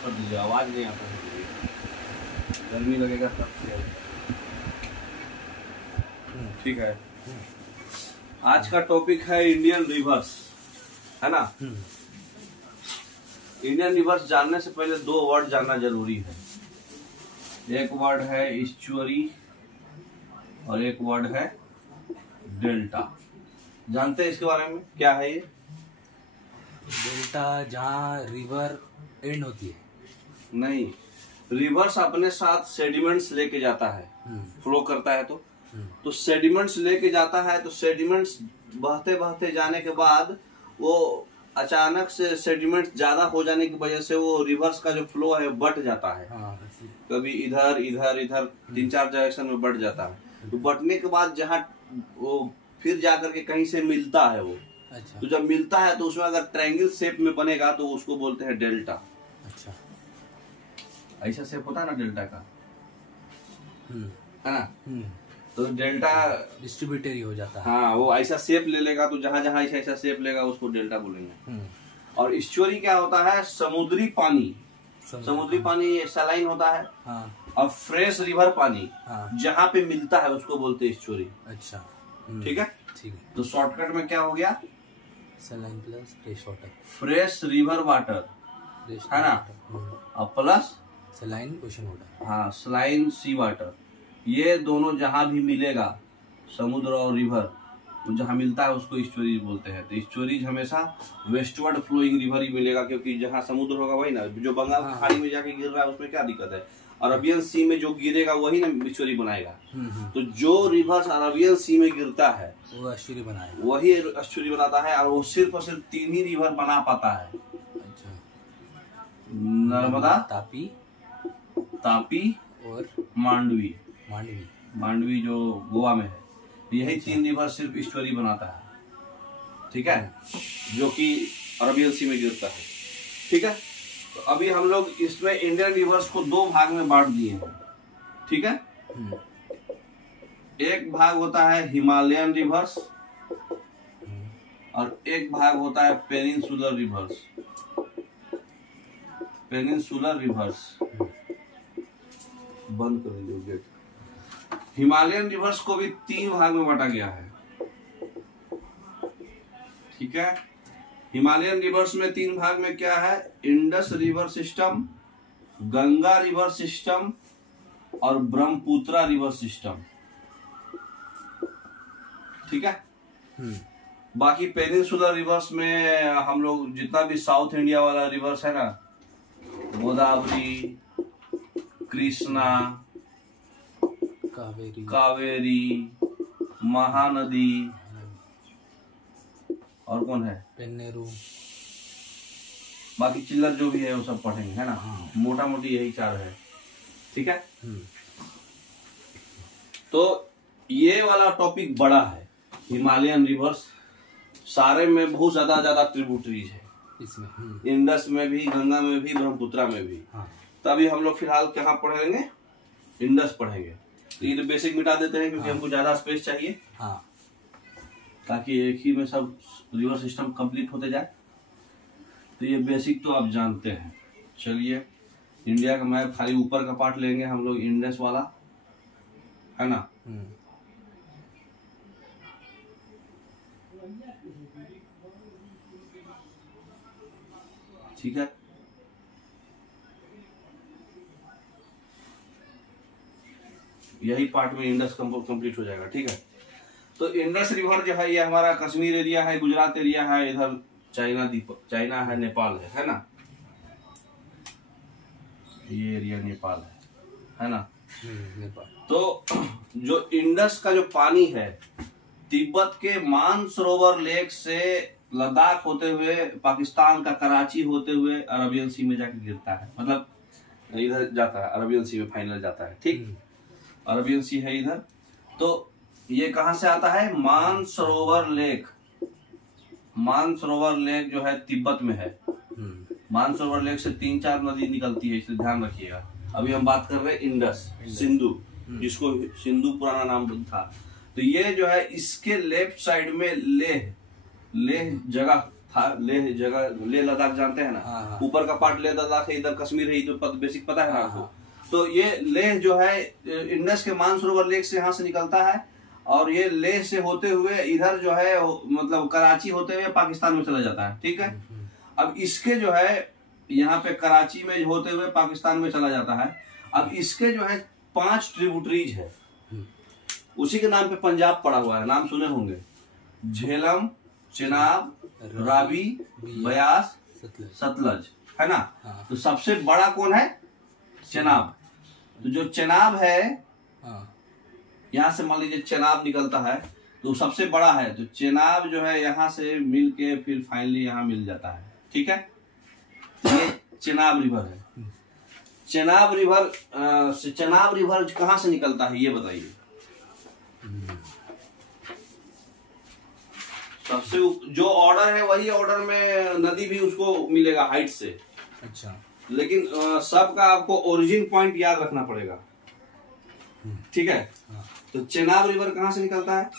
Of कर दीजिए, आवाज नहीं आता है, गर्मी लगेगा तब। ठीक है, आज का टॉपिक है इंडियन रिवर्स, है ना। इंडियन रिवर्स जानने से पहले दो वर्ड जानना जरूरी है। एक वर्ड है ईस्चुअरी और एक वर्ड है डेल्टा। जानते हैं इसके बारे में, क्या है ये? डेल्टा जहाँ रिवर एंड होती है। नहीं, रिवर्स अपने साथ सेडिमेंट्स लेके जाता है, फ्लो करता है तो सेडिमेंट्स लेके जाता है। तो सेडिमेंट्स बहते बहते जाने के बाद वो अचानक से सेडिमेंट्स ज्यादा हो जाने की वजह से वो रिवर्स का जो फ्लो है बट जाता है। कभी इधर इधर इधर 3-4 डायरेक्शन में बढ़ जाता है। तो बढ़ने के बाद जहाँ वो फिर जाकर के कहीं से मिलता है वो। अच्छा। तो जब मिलता है तो उसमें अगर ट्रायंगल शेप में बनेगा तो उसको बोलते हैं डेल्टा। अच्छा, ऐसा शेप होता है ना डेल्टा का, है ना। तो डेल्टा डिस्ट्रीब्यूटरी हो जाता है। हाँ, वो ऐसा शेप ले लेगा तो जहाँ जहाँ ऐसा शेप लेगा उसको डेल्टा बोलेंगे। और ईस्चुअरी क्या होता है? समुद्री पानी। समुद्री पानी सलाइन होता है। हाँ। और फ्रेश रिवर पानी। हाँ। जहाँ पे मिलता है उसको बोलते हैं ईस्चुअरी। अच्छा, ठीक है। ठीक है, तो शॉर्टकट में क्या हो गया? Saline plus fresh water, fresh river water, है ना, और प्लस सलाइन ओशन वाटर। हाँ, सलाइन सी वाटर। ये दोनों जहाँ भी मिलेगा, समुद्र और रिवर, तो जहाँ मिलता है उसको ईस्चुअरीज बोलते हैं। तो ईस्चुअरीज हमेशा वेस्टवर्ड फ्लोइंग रिवर ही मिलेगा, क्योंकि जहाँ समुद्र होगा वही ना। जो बंगाल की खाड़ी में जाके गिर रहा है उसमें क्या दिक्कत है? अरबियन सी में जो गिरेगा वही ना ईस्चुअरी बनाएगा। तो जो रिवर्स अरबियन सी में गिरता है वो एस्चुअरी बनाएगा, वही एस्चुअरी बनाता है। और वो सिर्फ और सिर्फ 3 ही रिवर बना पाता है। अच्छा, नर्मदा, तापी और मांडवी। मांडवी जो गोवा में है, यही 3 रिवर सिर्फ ईस्चुअरी बनाता है। ठीक है, जो कि अरबियन सी में गिरता है। ठीक है, तो अभी हम लोग इसमें इंडियन रिवर्स को 2 भाग में बांट दिए हैं। ठीक है, एक भाग होता है हिमालयन रिवर्स और एक भाग होता है पेनिनसुलर रिवर्स। पेनिनसुलर रिवर्स बंद कर दीजिए गेट। हिमालयन रिवर्स को भी 3 भाग में बांटा गया है। ठीक है, हिमालयन रिवर्स में 3 भाग में क्या है? Indus river system, Ganga river system और ब्रह्मपुत्रा रिवर सिस्टम। ठीक है। बाकी पेनिनसुलर रिवर्स में हम लोग जितना भी साउथ इंडिया वाला रिवर्स है ना, गोदावरी, कृष्णा, कावेरी, महानदी और कौन है, पेन्नेरू, बाकी चिल्लर जो भी है वो सब पढ़ेंगे, है ना। मोटा मोटी यही 4 है। ठीक है, तो ये वाला टॉपिक बड़ा है। हिमालयन रिवर्स सारे में बहुत ज्यादा ट्रिब्यूटरीज है इसमें, इंडस में भी, गंगा में भी, ब्रह्मपुत्रा में भी। तभी हम लोग फिलहाल कहाँ पढ़ेंगे? इंडस पढ़ेंगे। तो ये तो बेसिक मिटा देते हैं क्योंकि हमको ज्यादा स्पेस चाहिए। ताकि एक ही में सब रिवर सिस्टम कंप्लीट होते जाए। तो ये बेसिक तो आप जानते हैं। चलिए, इंडिया का मैप खाली ऊपर का पार्ट लेंगे हम लोग, इंडस वाला, है ना। ठीक है, यही पार्ट में इंडस कंप्लीट हो जाएगा। ठीक है, तो इंडस रिवर जो है ये हमारा कश्मीर एरिया है, गुजरात एरिया है, इधर चाइना है, नेपाल है ना। ये एरिया नेपाल है ना। नेपाल। तो जो इंडस का जो पानी है, तिब्बत के मानसरोवर लेक से लद्दाख होते हुए, पाकिस्तान का कराची होते हुए अरबियन सी में जाके गिरता है। मतलब इधर जाता है, अरबियन सी में फाइनल जाता है। ठीक, अरबियन सी है इधर। तो ये कहां से आता है? मानसरोवर लेक। मानसरोवर लेक जो है तिब्बत में है। मानसरोवर लेक से 3-4 नदी निकलती है, इसलिए ध्यान रखिएगा। अभी हम बात कर रहे हैं इंडस, सिंधु, जिसको सिंधु पुराना नाम था। तो ये जो है इसके लेफ्ट साइड में लेह जगह था लेह जगह, लेह लद्दाख जानते हैं ना, हाँ। ऊपर का पार्ट लेह लद्दाख है, इधर कश्मीर है, तो बेसिक पता है ना आपको। तो ये लेह जो है इंडस के मानसरोवर लेक से यहाँ से निकलता है, और ये लेह से होते हुए इधर जो है मतलब कराची होते हुए पाकिस्तान में चला जाता है। ठीक है, अब इसके जो है यहाँ पे कराची में होते हुए पाकिस्तान में चला जाता है। अब इसके जो है 5 ट्रिब्यूटरीज है, उसी के नाम पे पंजाब पड़ा हुआ है, नाम सुने होंगे, झेलम, चेनाब, रावी, ब्यास, सतलज, है ना। तो सबसे बड़ा कौन है? चेनाब। तो जो चेनाब है, यहाँ से मान लीजिए चेनाब निकलता है, तो सबसे बड़ा है। तो चेनाब जो है यहाँ से मिल के फिर फाइनली यहाँ मिल जाता है। ठीक है, ये चेनाब रिवर है। चेनाब रिवर कहाँ से निकलता है ये बताइए। सबसे जो ऑर्डर है वही ऑर्डर में नदी भी उसको मिलेगा हाइट से। अच्छा, लेकिन सबका आपको ओरिजिन पॉइंट याद रखना पड़ेगा। ठीक है, तो चेनाब रिवर कहाँ से निकलता है?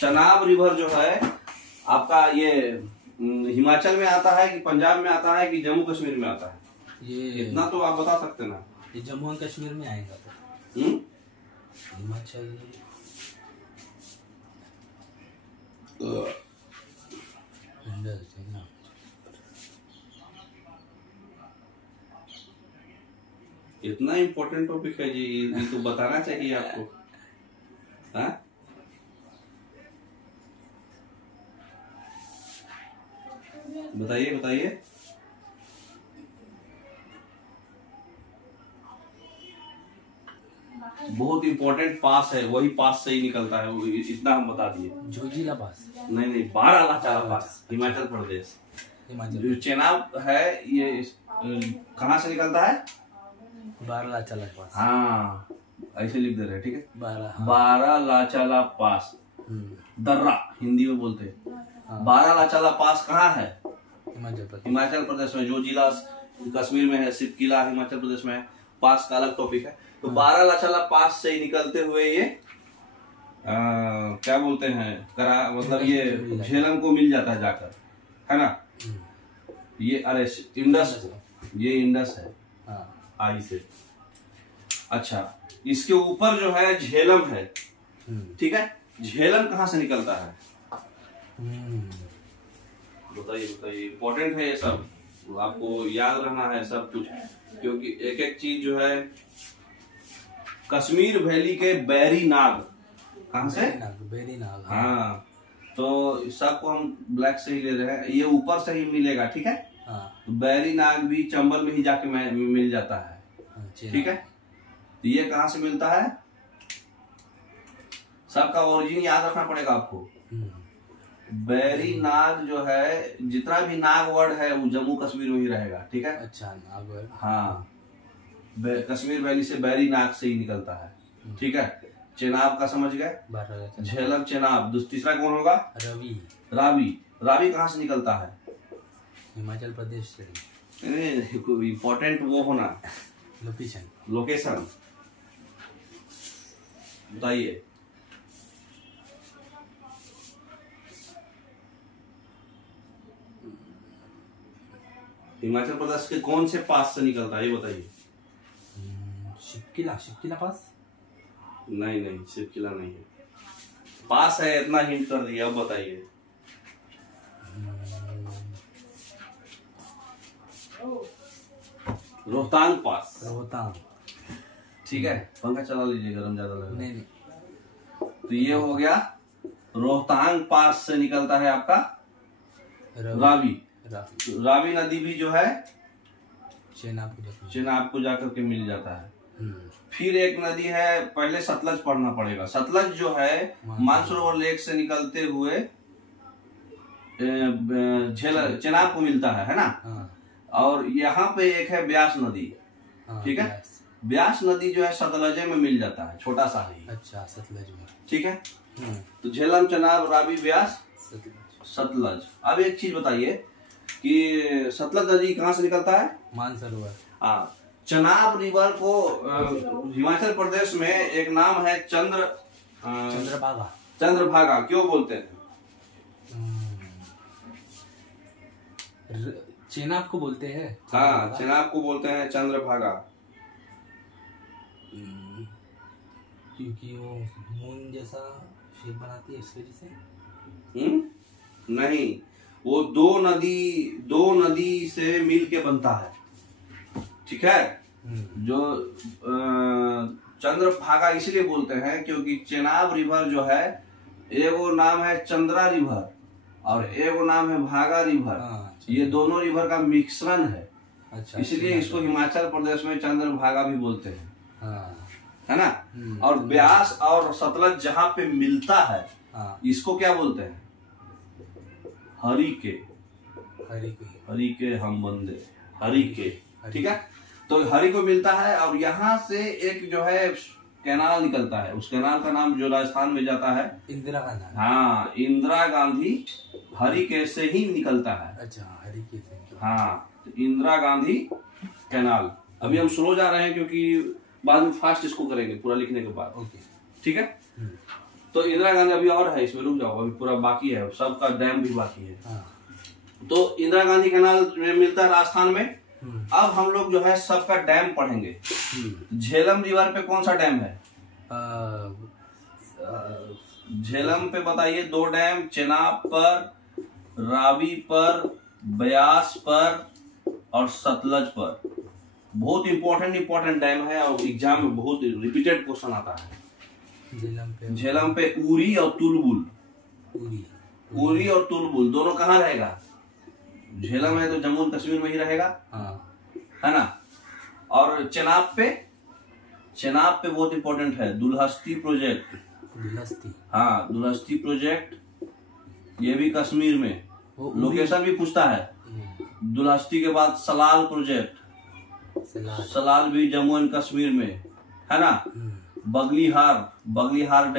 चेनाब रिवर जो है आपका ये हिमाचल में आता है कि पंजाब में आता है कि जम्मू कश्मीर में आता है? ये इतना तो आप बता सकते ना। ये जम्मू एंड कश्मीर में आएगा तो हिमाचल इतना इम्पोर्टेंट टॉपिक है जी, ये तो बताना चाहिए आपको। हाँ, बताइए बताइए। बहुत इम्पोर्टेंट पास है, वही पास से ही निकलता है, इतना हम बता दिए। जोजिला पास? नहीं, बारालाचाला पास, हिमाचल प्रदेश। जो चेनाब है ये कहाँ से निकलता है? बारालाचाला पास। हाँ, ऐसे लिख दे रहे हैं। ठीक है, बारालाचाला पास, दर्रा हिंदी में बोलते हैं। बारालाचाला पास कहाँ है? हिमाचल प्रदेश में। जो जिला कश्मीर में है, सिर्फ किला हिमाचल प्रदेश में है, पास का अलग टॉपिक है। तो बारालाचाला पास से ही निकलते हुए ये क्या बोलते हैं, मतलब ये झेलम को मिल जाता है जाकर, है ना। ये अरे इंडस, ये इंडस है आई से। अच्छा, इसके ऊपर जो है झेलम है। ठीक है, झेलम कहाँ से निकलता है? बताइए बताइए, इम्पोर्टेंट है ये सब, आपको याद रहना है सब कुछ, क्योंकि एक एक चीज जो है। कश्मीर वैली के बैरी नाग, कहाँ से? बैरी नाग। हाँ, तो सबको हम ब्लैक से ही ले रहे हैं, ये ऊपर से ही मिलेगा। ठीक है, तो बैरी नाग भी चंबल में ही जाके मिल जाता है। ठीक है, तो ये कहाँ से मिलता है? सबका ओरिजिन याद रखना पड़ेगा आपको। बैरी नाग जो है, जितना भी नाग वर्ड है वो जम्मू कश्मीर में ही रहेगा। ठीक है, अच्छा, नाग वर्ड। हाँ, कश्मीर वैली से बैरी नाग से ही निकलता है। ठीक है, चेनाब का समझ गए, झेलम चेनाब। तीसरा कौन होगा? रावी कहाँ से निकलता है? हिमाचल प्रदेश से। इम्पोर्टेंट वो होना, लोकेशन बताइए। हिमाचल प्रदेश के कौन से पास से निकलता है ये बताइए। शिपकिला पास? नहीं, शिपकिला नहीं है, पास है, इतना हिंट कर दिया। अब बताइए। रोहतांग पास। रोहतांग। ठीक है, पंखा चला लीजिए, गरम ज्यादा लग रहा है। नहीं। तो ये हो गया, रोहतांग पास से निकलता है आपका रावी नदी भी जो है चेनाब को जाकर के मिल जाता है। फिर एक नदी है, पहले सतलज पढ़ना पड़ेगा। सतलज जो है मानसरोवर लेक से निकलते हुए चेनाब को मिलता है ना। और यहाँ पे एक है ब्यास नदी। ठीक है, ब्यास नदी जो है सतलज में मिल जाता है, छोटा सा ही। अच्छा, सतलज में। ठीक है, तो झेलम चेनाब रावी ब्यास सतलज। अब एक चीज बताइए कि सतलज नदी कहाँ से निकलता है? मानसरोवर। चेनाब रिवर को हिमाचल प्रदेश में एक नाम है चंद्रभागा। चंद्रभागा क्यों बोलते हैं? चेनाब को बोलते हैं। हाँ, चेनाब को बोलते हैं चंद्रभागा, क्योंकि वो मून जैसा शेप बनाती है इस वजह से। नहीं, वो दो नदी से मिल के बनता है, ठीक है। जो चंद्रभागा इसलिए बोलते हैं क्योंकि चेनाब रिवर जो है, एगो नाम है चंद्रा रिवर और एगो नाम है भागा रिवर। ये दोनों रिवर का मिश्रण है। अच्छा, इसलिए इसको हिमाचल प्रदेश में चंद्रभागा भी बोलते हैं। है ना। और ब्यास और सतलज जहाँ पे मिलता है, इसको क्या बोलते हैं? हरिके हम बंदे, हरिके, ठीक है। तो हरि को मिलता है और यहाँ से एक जो है कैनाल निकलता है, उस कैनाल का नाम जो राजस्थान में जाता है इंदिरा गांधी। हाँ, इंदिरा गांधी हरिके से ही निकलता है। अच्छा, हरिके से। हाँ, तो इंदिरा गांधी कैनाल। अभी हम स्लो जा रहे हैं क्योंकि बाद में फास्ट इसको करेंगे पूरा लिखने के बाद। ओके, ठीक है। तो इंदिरा गांधी अभी और है, इसमें रुक जाओ, अभी पूरा बाकी है, सबका डैम भी बाकी है। तो इंदिरा गांधी कैनाल में मिलता है राजस्थान में। अब हम लोग जो है सबका डैम पढ़ेंगे। झेलम रिवर पे कौन सा डैम है? झेलम पे बताइए 2 डैम, चेनाब पर, रावी पर, ब्यास पर और सतलज पर। बहुत इंपॉर्टेंट डैम है और एग्जाम में बहुत रिपीटेड क्वेश्चन आता है। झेलम पे उरी और तुलबुल। उरी और तुलबुल दोनों कहाँ रहेगा? झेलम है तो जम्मू और कश्मीर में ही रहेगा, है ना। और चेनाब पे बहुत इंपॉर्टेंट है दुल्हस्ती प्रोजेक्ट। हाँ, दुल्हस्ती प्रोजेक्ट, ये भी कश्मीर में। लोकेशन भी पूछता है। दुल्हस्ती के बाद सलाल प्रोजेक्ट, सलाल भी जम्मू एंड कश्मीर में, है ना। बगलीहार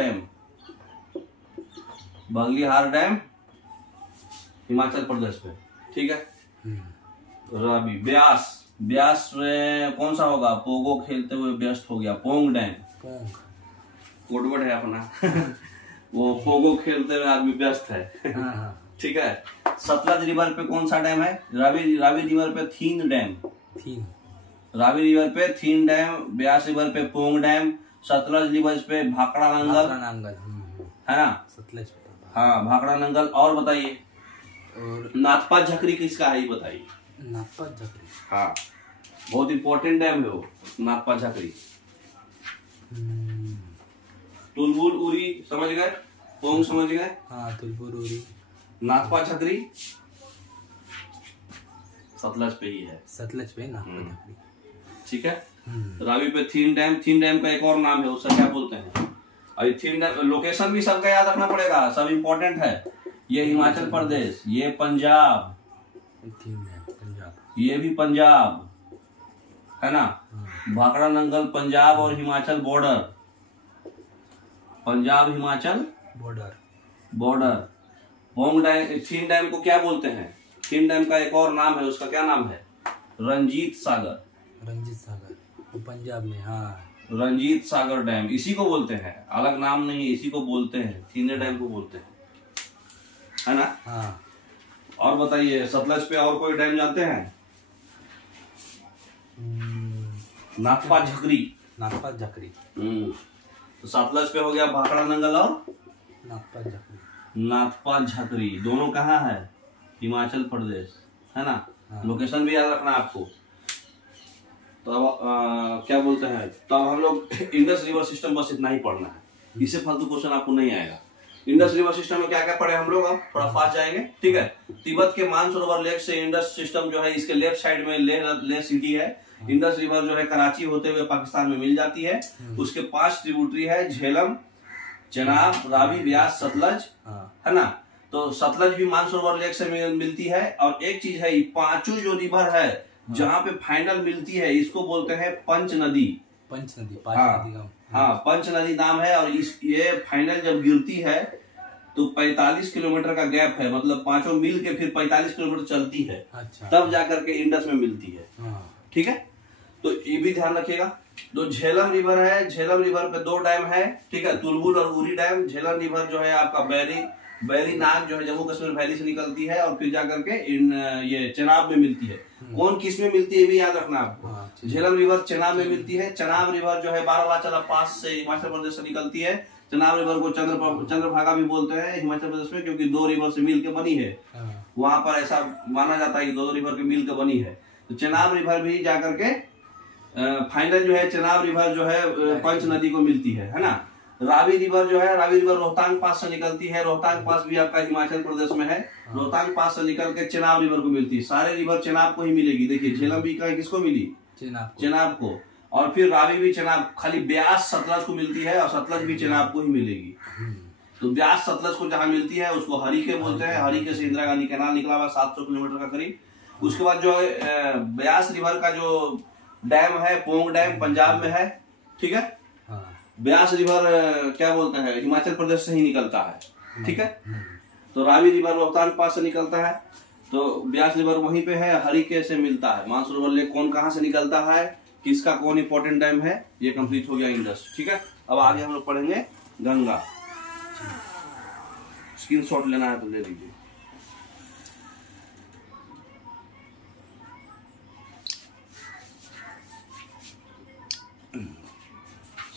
डैम हिमाचल प्रदेश पे, ठीक है। रावी, ब्यास में कौन सा होगा? पोगो खेलते हुए व्यस्त हो गया, पोंग डैम। कोडवर्ड है अपना वो पोगो खेलते हुए आदमी व्यस्त है। ठीक है। सतलज रिवर पे कौन सा डैम है? रावी रिवर पे थीन डैम। रावी रिवर पे थीन डैम, ब्यास रिवर पे पोंग डैम, सतलज रिवर पे भाखड़ा नंगल, है ना। सतलज, हाँ, भाखड़ा नंगल। और बताइए, और नाथपा झकरी किसका है ये बताइए? नाथपा झकरी, हाँ, बहुत इंपॉर्टेंट डैम है वो, नाथपा झकरी। तुलबुल उरी समझ गए, पोंग समझ गए, हाँ, तुलबुल उरी। नाथपा झकरी सतलज पे ही है, सतलज पे नाथपा झकरी, ठीक है। रावी पे थीन डैम का एक और नाम है, उससे क्या बोलते हैं? और थीन डैम लोकेशन भी सबका याद रखना पड़ेगा, सब इंपॉर्टेंट है। ये हिमाचल प्रदेश, ये पंजाब, ये भी पंजाब, है ना। भाखड़ा नंगल पंजाब और Himachal border, Punjab Himachal border. Pong dam, Thein dam को क्या बोलते हैं? थीन डैम का एक और नाम है, उसका क्या नाम है? रंजीत सागर पंजाब में, हाँ, रंजीत सागर डैम, इसी को बोलते हैं, अलग नाम नहीं है, इसी को बोलते हैं, थीन डैम को बोलते हैं, है ना। हाँ। और बताइए, सतलज पे और कोई डैम जानते हैं? नाथपा झकरी। तो सतलज पे हो गया भाखड़ा नंगल और नाथपा झकरी, दोनों कहाँ है? हिमाचल प्रदेश, है ना। हाँ। लोकेशन भी याद रखना आपको। तो अब क्या बोलते हैं, तो अब हम लोग इंडस रिवर सिस्टम बस इतना ही पढ़ना है, इससे फालतू क्वेश्चन आपको नहीं आएगा। इंडस रिवर सिस्टम में क्या क्या पढ़े हम लोग, अब थोड़ा फास्ट जाएंगे, ठीक है। तिब्बत के मानसरोवर लेक से इंडस सिस्टम जो है, इसके लेफ्ट साइड में लेह सिटी है। इंडस रिवर जो है कराची होते हुए पाकिस्तान में मिल जाती है। उसके 5 ट्रिब्यूटरी है, झेलम, चेनाब, रावी, ब्यास, सतलज, है ना। तो सतलज भी मानसरोवर लेक से मिलती है। और एक चीज है, 5 जो रिवर है जहाँ पे फाइनल मिलती है, इसको बोलते हैं पंच नदी। हाँ, पंच नदी नाम है। और ये फाइनल जब गिरती है तो 45 किलोमीटर का गैप है, मतलब 5 मिल के फिर 45 किलोमीटर चलती है। अच्छा। तब जाकर के इंडस में मिलती है, ठीक है। तो ये भी ध्यान रखिएगा। तो झेलम रिवर है, झेलम रिवर पे 2 डैम है, ठीक है, तुलबुल और उरी डैम। झेलम रिवर जो है आपका बैरी नाग जो है जम्मू कश्मीर वैली से निकलती है और फिर जाकर के ये चेनाब में मिलती है। कौन किस में मिलती है भी याद रखना आपको। झेलम रिवर चेनाब में मिलती है। चेनाब रिवर जो है बारालाचाला पास से हिमाचल प्रदेश से निकलती है। चेनाब रिवर को चंद्रभागा भी बोलते हैं हिमाचल प्रदेश में, क्योंकि 2 रिवर से मिल के बनी है। वहां पर ऐसा माना जाता है कि 2 रिवर के मिल के बनी है। तो चेनाब रिवर भी जाकर के फाइनल जो है चेनाब रिवर जो है पंच नदी को मिलती है ना। रावी रिवर जो है, रावी रिवर रोहतांग पास से निकलती है। रोहतांग पास भी आपका हिमाचल प्रदेश में है। रोहतांग पास से निकल के चेनाब रिवर को मिलती है। सारे रिवर चेनाब को ही मिलेगी। देखिए झेलम भी का किसको मिली, चेनाब को। और फिर रावी भी चेनाब, खाली ब्यास सतलज को मिलती है और सतलज भी चेनाब को ही मिलेगी। तो ब्यास सतलज को जहाँ मिलती है उसको हरिके बोलते हैं। हरिके से इंदिरा गांधी कैनाल निकला हुआ 700 किलोमीटर का करीब। उसके बाद जो है ब्यास रिवर का जो डैम है पोंग डैम पंजाब में है, ठीक है। ब्यास रिवर क्या बोलते हैं हिमाचल प्रदेश से ही निकलता है, ठीक है। तो रावी रिवर रोहतांग पास से निकलता है, तो ब्यास रिवर वहीं पे है। हरिके से मिलता है। मानसरोवर लेक कौन कहाँ से निकलता है, किसका कौन इंपॉर्टेंट डैम है, ये कंप्लीट हो गया इंडस, ठीक है। अब आगे हम लोग पढ़ेंगे गंगा। स्क्रीनशॉट लेना है तो ले लीजिए।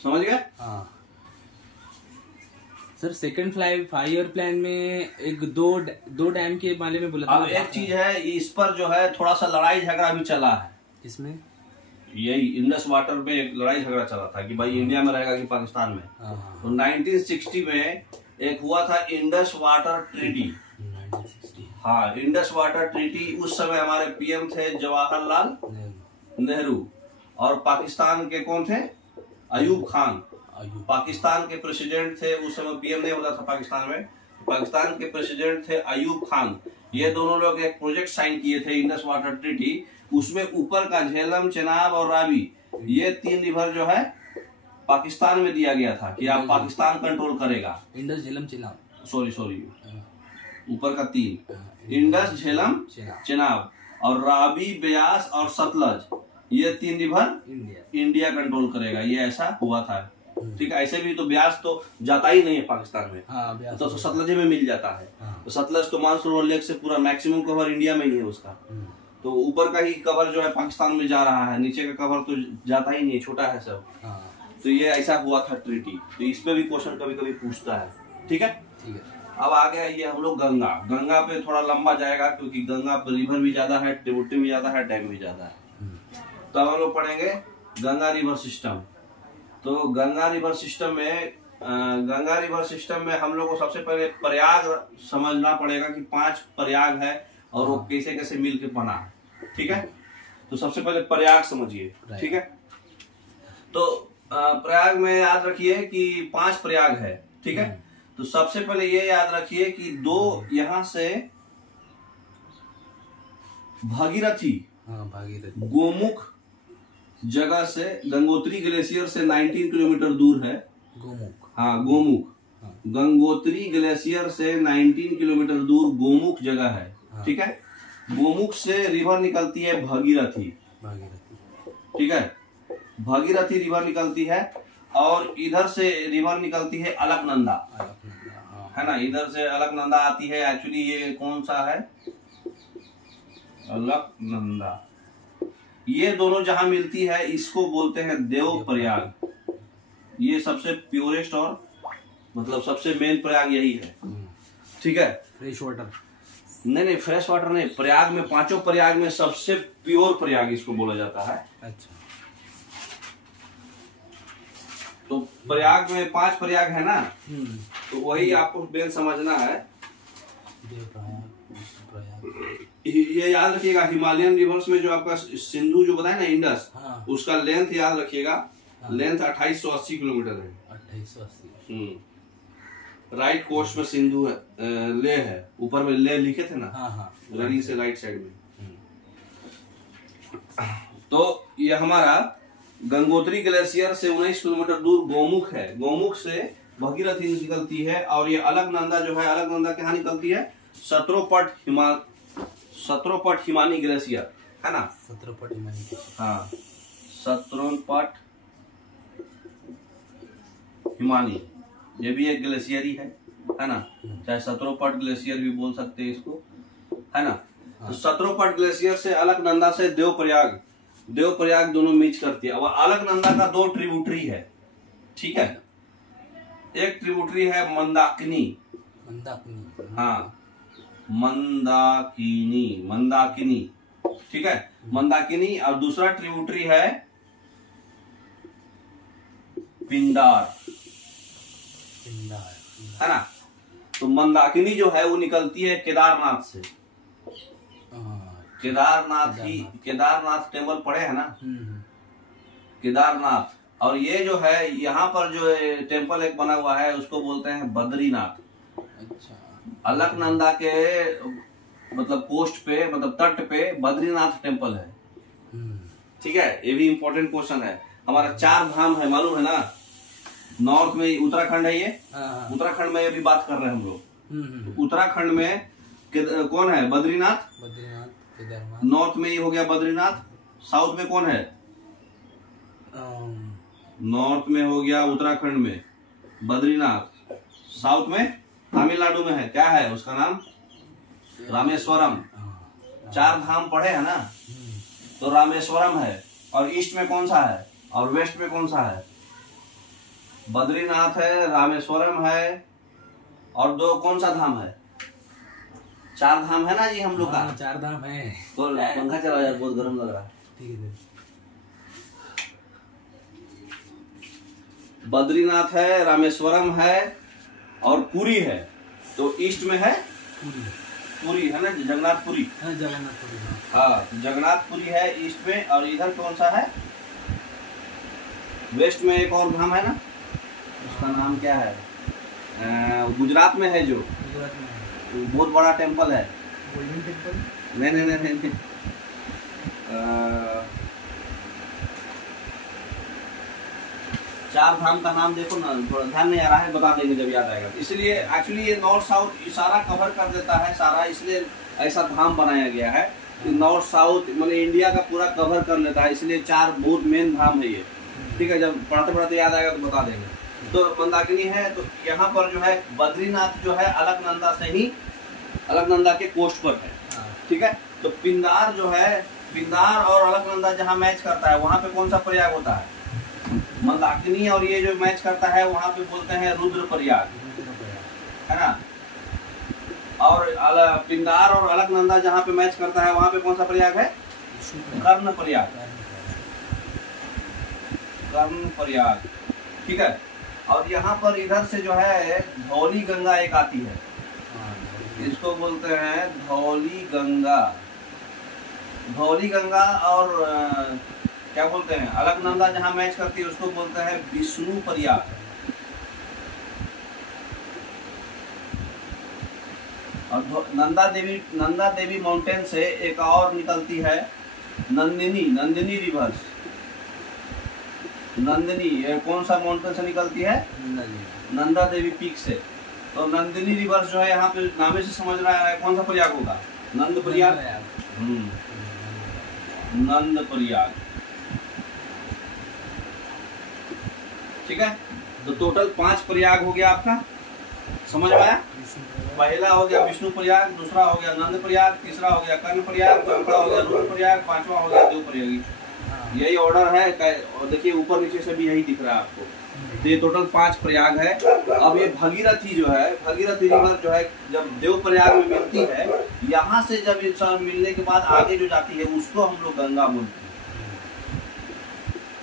समझ गए? हाँ सर। सेकंड 5 ईयर प्लान में एक दो डैम के बारे में बोला था। अब एक चीज है, इस पर जो है थोड़ा सा लड़ाई झगड़ा भी चला है। इसमें यही इंडस वाटर पे एक लड़ाई झगड़ा चला था कि भाई इंडिया में रहेगा कि पाकिस्तान में। तो 1960 में एक हुआ था इंडस वाटर ट्रीटी। हाँ, इंडस वाटर ट्रीटी। उस समय हमारे पीएम थे जवाहरलाल नेहरू और पाकिस्तान के कौन थे, अयूब खान। पाकिस्तान के प्रेसिडेंट थे उस समय, पीएम नहीं होता था पाकिस्तान में। पाकिस्तान के प्रेसिडेंट थे अयूब खान। ये दोनों लोग एक प्रोजेक्ट साइन किए थे इंडस वाटर ट्रीटी। उसमें ऊपर का झेलम, चेनाब और रावी, ये 3 रिवर जो है पाकिस्तान में दिया गया था कि आप पाकिस्तान कंट्रोल करेगा। इंडस, झेलम, चेनाब, सॉरी ऊपर का 3, इंडस, झेलम, चेनाब और रावी, ब्यास और सतलज, ये 3 रिवर इंडिया कंट्रोल करेगा। ये ऐसा हुआ था, ठीक है। ऐसे भी तो ब्यास तो जाता ही नहीं है पाकिस्तान में। हाँ, तो सतलज में मिल जाता है। हाँ। तो सतलज तो मानसरोवर लेक से पूरा मैक्सिमम कवर इंडिया में ही है उसका। तो ऊपर का ही कवर जो है पाकिस्तान में जा रहा है, नीचे का कवर तो जाता ही नहीं है, छोटा है सब। हाँ। तो ये ऐसा हुआ था ट्रीटी। तो इस पे भी क्वेश्चन कभी कभी पूछता है, ठीक है। अब आ गया ये हम लोग गंगा। गंगा पे थोड़ा लंबा जाएगा क्योंकि गंगा पे रिवर भी ज्यादा है, ट्रिब्यूटरी भी ज्यादा है, डैम भी ज्यादा है। तो अब हम लोग पढ़ेंगे गंगा रिवर सिस्टम। तो गंगा रिवर सिस्टम में हम लोग को सबसे पहले प्रयाग समझना पड़ेगा कि 5 प्रयाग है और वो कैसे कैसे मिल के बना है, ठीक है। तो सबसे पहले प्रयाग समझिए, ठीक है। तो प्रयाग में याद रखिए कि 5 प्रयाग है, ठीक है। तो सबसे पहले ये याद रखिए कि 2 यहाँ से भागीरथी गोमुख जगह से, गंगोत्री ग्लेशियर से 19 किलोमीटर दूर है। गोमुख, हाँ गोमुख, गंगोत्री ग्लेशियर से 19 किलोमीटर दूर गोमुख जगह है, ठीक है। गोमुख से रिवर निकलती है भागीरथी, ठीक है। भागीरथी रिवर निकलती है और इधर से रिवर निकलती है अलकनंदा, है ना। इधर से अलकनंदा आती है। एक्चुअली ये कौन सा है, अलकनंदा। ये दोनों जहां मिलती है इसको बोलते हैं देव प्रयाग। ये सबसे प्योरेस्ट और मतलब सबसे मेन प्रयाग यही है, ठीक है। फ्रेश वाटर नहीं, फ्रेश वाटर नहीं। प्रयाग में 5 प्रयाग में सबसे प्योर प्रयाग इसको बोला जाता है। अच्छा। तो प्रयाग में 5 प्रयाग है ना, तो वही आपको मेन समझना है। ये याद रखिएगा, हिमालयन रिवर्स में जो आपका सिंधु जो बताया ना इंडस, हाँ। उसका लेंथ याद रखिएगा, हाँ। लेंथ 2880 किलोमीटर है। 2880। राइट कोस्ट में सिंधु है, ले है, ऊपर में ले लिखे थे ना, हाँ। रनिंग से राइट साइड में। तो ये हमारा गंगोत्री ग्लेशियर से 19 किलोमीटर दूर गोमुख है। गोमुख से भगीरथी निकलती है और ये अलकनंदा जो है, अलकनंदा कहाँ निकलती है, सत्रोपट हिमानी ग्लेशियर, है ना। सत्रोपट हिमानी, हाँ शत्रुंगपट हिमानी, ये भी एक ग्लेशियर ही है ना, चाहे शत्रुंगपट ग्लेशियर भी बोल सकते हैं इसको, है ना। तो शत्रुंगपट ग्लेशियर से अलकनंदा से देवप्रयाग दोनों मीच करती है। और अलकनंदा का 2 ट्रिब्यूटरी है, ठीक है। एक ट्रिब्यूटरी है मंदाकिनी, हाँ मंदाकिनी, ठीक है, मंदाकिनी। और दूसरा ट्रिब्यूटरी है पिंडार, है ना। तो मंदाकिनी जो है वो निकलती है केदारनाथ से। केदारनाथ टेम्पल पड़े है ना, केदारनाथ। और ये जो है यहाँ पर जो टेम्पल एक बना हुआ है उसको बोलते हैं बद्रीनाथ। अच्छा। अलकनंदा के मतलब कोस्ट पे, मतलब तट पे बद्रीनाथ टेम्पल है, ठीक है। ये भी इम्पोर्टेंट क्वेश्चन है। हमारा 4 धाम है, मालूम है ना। नॉर्थ में उत्तराखंड है, ये उत्तराखंड में अभी बात कर रहे हैं हम लोग। उत्तराखंड में कौन है? बद्रीनाथ, केदारनाथ। नॉर्थ में ये हो गया बद्रीनाथ। साउथ में कौन है? नॉर्थ में हो गया उत्तराखंड में बद्रीनाथ, साउथ में तमिलनाडु में है, क्या है उसका नाम? रामेश्वरम। 4 धाम पढ़े है ना, तो रामेश्वरम है। और ईस्ट में कौन सा है और वेस्ट में कौन सा है? बद्रीनाथ है, रामेश्वरम है, और 2 कौन सा धाम है? 4 धाम है ना जी हम लोग का। 4 धाम है। तो पंखा चला यार, बहुत गर्म लग रहा है। ठीक है। बद्रीनाथ है, रामेश्वरम है और पुरी है। तो ईस्ट में है पुरी, है ना, जगन्नाथपुरी। हाँ जगन्नाथपुरी, हाँ जगन्नाथपुरी है ईस्ट में। और इधर कौन सा है? वेस्ट में एक और धाम है ना, उसका नाम क्या है? गुजरात में है, जो गुजरात में है। बहुत बड़ा टेम्पल है। Golden temple? नहीं। 4 धाम का नाम देखो ना, थोड़ा ध्यान नहीं आ रहा है, बता देंगे जब याद आएगा। इसलिए एक्चुअली ये नॉर्थ साउथ सारा कवर कर देता है सारा, इसलिए ऐसा धाम बनाया गया है। नॉर्थ साउथ मतलब इंडिया का पूरा कवर कर लेता है, इसलिए 4 बहुत मेन धाम है ये, ठीक है। जब पढ़ते याद आएगा तो बता देंगे। तो मंदाकिनी है, तो यहाँ पर जो है बद्रीनाथ जो है अलकनंदा से ही, अलकनंदा के कोस्ट पर है, ठीक है। तो पिंदार जो है, पिंदार और अलकनंदा जहाँ मैच करता है वहाँ पे कौन सा प्रयाग होता है? मंदाकिनी। और ये जो मैच करता है वहाँ पे बोलते हैं रुद्रप्रयाग, है ना। और पिंदार और अलकनंदा जहाँ पे मैच करता है वहाँ पे कौन सा प्रयाग है? कर्णप्रयाग, कर्णप्रयाग, ठीक है। और यहाँ पर इधर से जो है धौली गंगा एक आती है, इसको बोलते हैं धौली गंगा। धौली गंगा और क्या बोलते हैं, अलकनंदा जहाँ मैच करती है उसको बोलते हैं विष्णुप्रयाग। और नंदा देवी माउंटेन से एक और निकलती है नंदिनी रिवर्स। नंदिनी कौन सा माउंटेन से निकलती है? नंदा देवी पीक से। तो नंदिनी रिवर्स जो है यहाँ पे नामे से समझ रहा है कौन सा प्रयाग होगा? नंद प्रयाग। नंद प्रयाग, ठीक है। तो टोटल 5 प्रयाग हो गया आपका, समझ में आया? पहला हो गया विष्णु प्रयाग, दूसरा हो गया नंद प्रयाग, तीसरा हो गया कर्ण प्रयाग, चौथा हो गया रुद्र प्रयाग, 5वां हो गया देव प्रयागी। यही ऑर्डर है। और देखिए ऊपर नीचे से भी यही दिख रहा है आपको। तो ये टोटल 5 प्रयाग है। अब ये भगीरथी जो है, भगीरथी रिवर जो है जब देव प्रयाग में मिलती है, यहाँ से जब मिलने के बाद आगे जो जाती है उसको हम लोग गंगा बोलते हैं।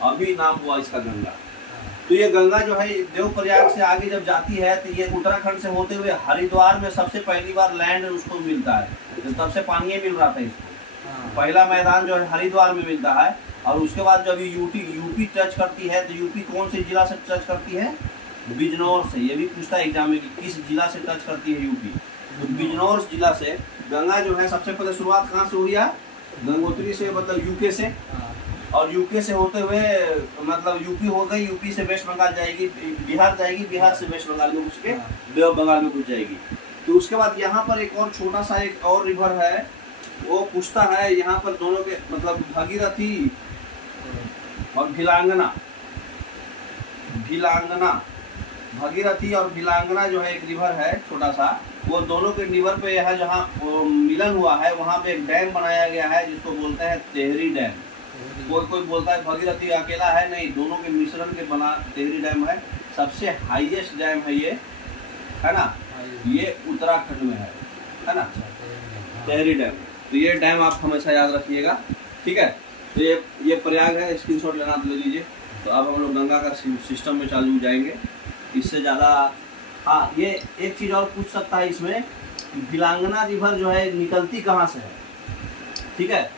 अभी नाम हुआ इसका गंगा। तो ये गंगा जो है देव प्रयाग से आगे जब जाती है तो ये उत्तराखंड से होते हुए हरिद्वार में सबसे पहली बार लैंड उसको मिलता है। तब से पानी मिल रहा था इसको। पहला मैदान जो है हरिद्वार में मिलता है। और उसके बाद जब यूपी टच करती है, तो यूपी कौन से जिला से टच करती है? बिजनौर से। ये भी पूछता है एग्जाम में कि किस जिला से टच करती है यूपी। तो बिजनौर जिला से गंगा जो है सबसे पहले शुरुआत कहाँ से हुई है? गंगोत्री से, मतलब यूके से। और यूके से होते हुए मतलब यूपी हो गई, यूपी से वेस्ट बंगाल जाएगी, बिहार जाएगी, बिहार से वेस्ट बंगाल में घुस के बे ऑफ बंगाल में घुस जाएगी। तो उसके बाद यहाँ पर एक और छोटा सा एक और रिवर है, वो पूछता है यहाँ पर दोनों के मतलब भागीरथी और भिलांगना, भिलांगना भगीरथी और भिलांगना जो है एक रिवर है छोटा सा, वो दोनों के रिवर पे यहाँ जहाँ मिलन हुआ है वहाँ पे एक डैम बनाया गया है जिसको बोलते हैं तेहरी डैम। कोई बोलता है भगीरथी अकेला है, नहीं, दोनों के मिश्रण के बना तेहरी डैम है। सबसे हाईएस्ट डैम है ये, है ना, ये उत्तराखंड में है ना, तेहरी डैम। तो ये डैम आप हमेशा याद रखिएगा, ठीक है। तो ये प्रयाग है, स्क्रीनशॉट लेना तो ले लीजिए। तो अब हम लोग गंगा का सिस्टम में चालू जाएंगे, इससे ज़्यादा। हाँ, ये एक चीज़ और पूछ सकता है इसमें, भिलांगना रिवर जो है निकलती कहाँ से है, ठीक है।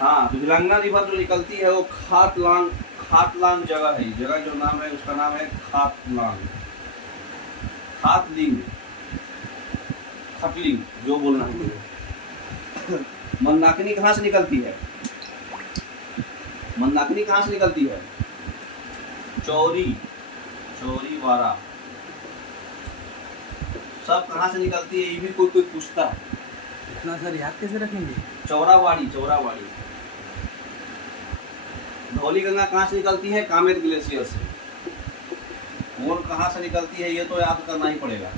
हाँ, तो भिलांगना रिवर जो निकलती है वो खाटलांग जगह है। जगह जो नाम है उसका नाम है खाटलिंग, जो बोलना है। मंदाकिनी कहाँ से निकलती है? मंदाकिनी कहाँ से निकलती है? चौरी वारा, सब कहाँ से निकलती है ये भी कोई पूछता है। इतना सर याद कैसे रखेंगे? चौरावाड़ी। धौली गंगा कहाँ से निकलती है? कामेत ग्लेशियर से। और कहाँ से निकलती है ये तो याद करना ही पड़ेगा।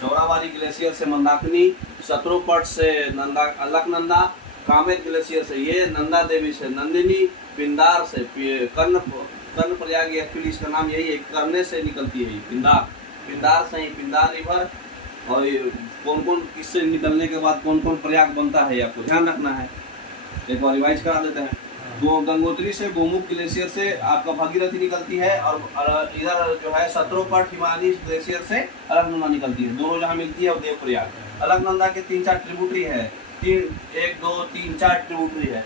चौरावाड़ी ग्लेशियर से मंदाकिनी, शत्रुपट से अलकनंदा, कामेत ग्लेशियर से ये नंदा देवी से नंदिनी, पिंदार से कर्ण प्रयाग, एक्चुअली इसका नाम यही है, करने से निकलती है पिंदार से ही पिंदार रिवर। और कौन किससे निकलने के बाद कौन प्रयाग बनता है आपको ध्यान रखना है, एक बार रिवाइज करा देते हैं। गंगोत्री से गोमुख ग्लेशियर से आपका भागीरथी निकलती है, और इधर जो है शत्रुपट हिमानी ग्लेशियर से अलकनंदा निकलती है। दोनों जहाँ मिलती है वो देवप्रयाग। अलकनंदा के 3-4 ट्रिब्यूटरी है, 1, 2, 3, 4 ट्रिब्यूटरी है।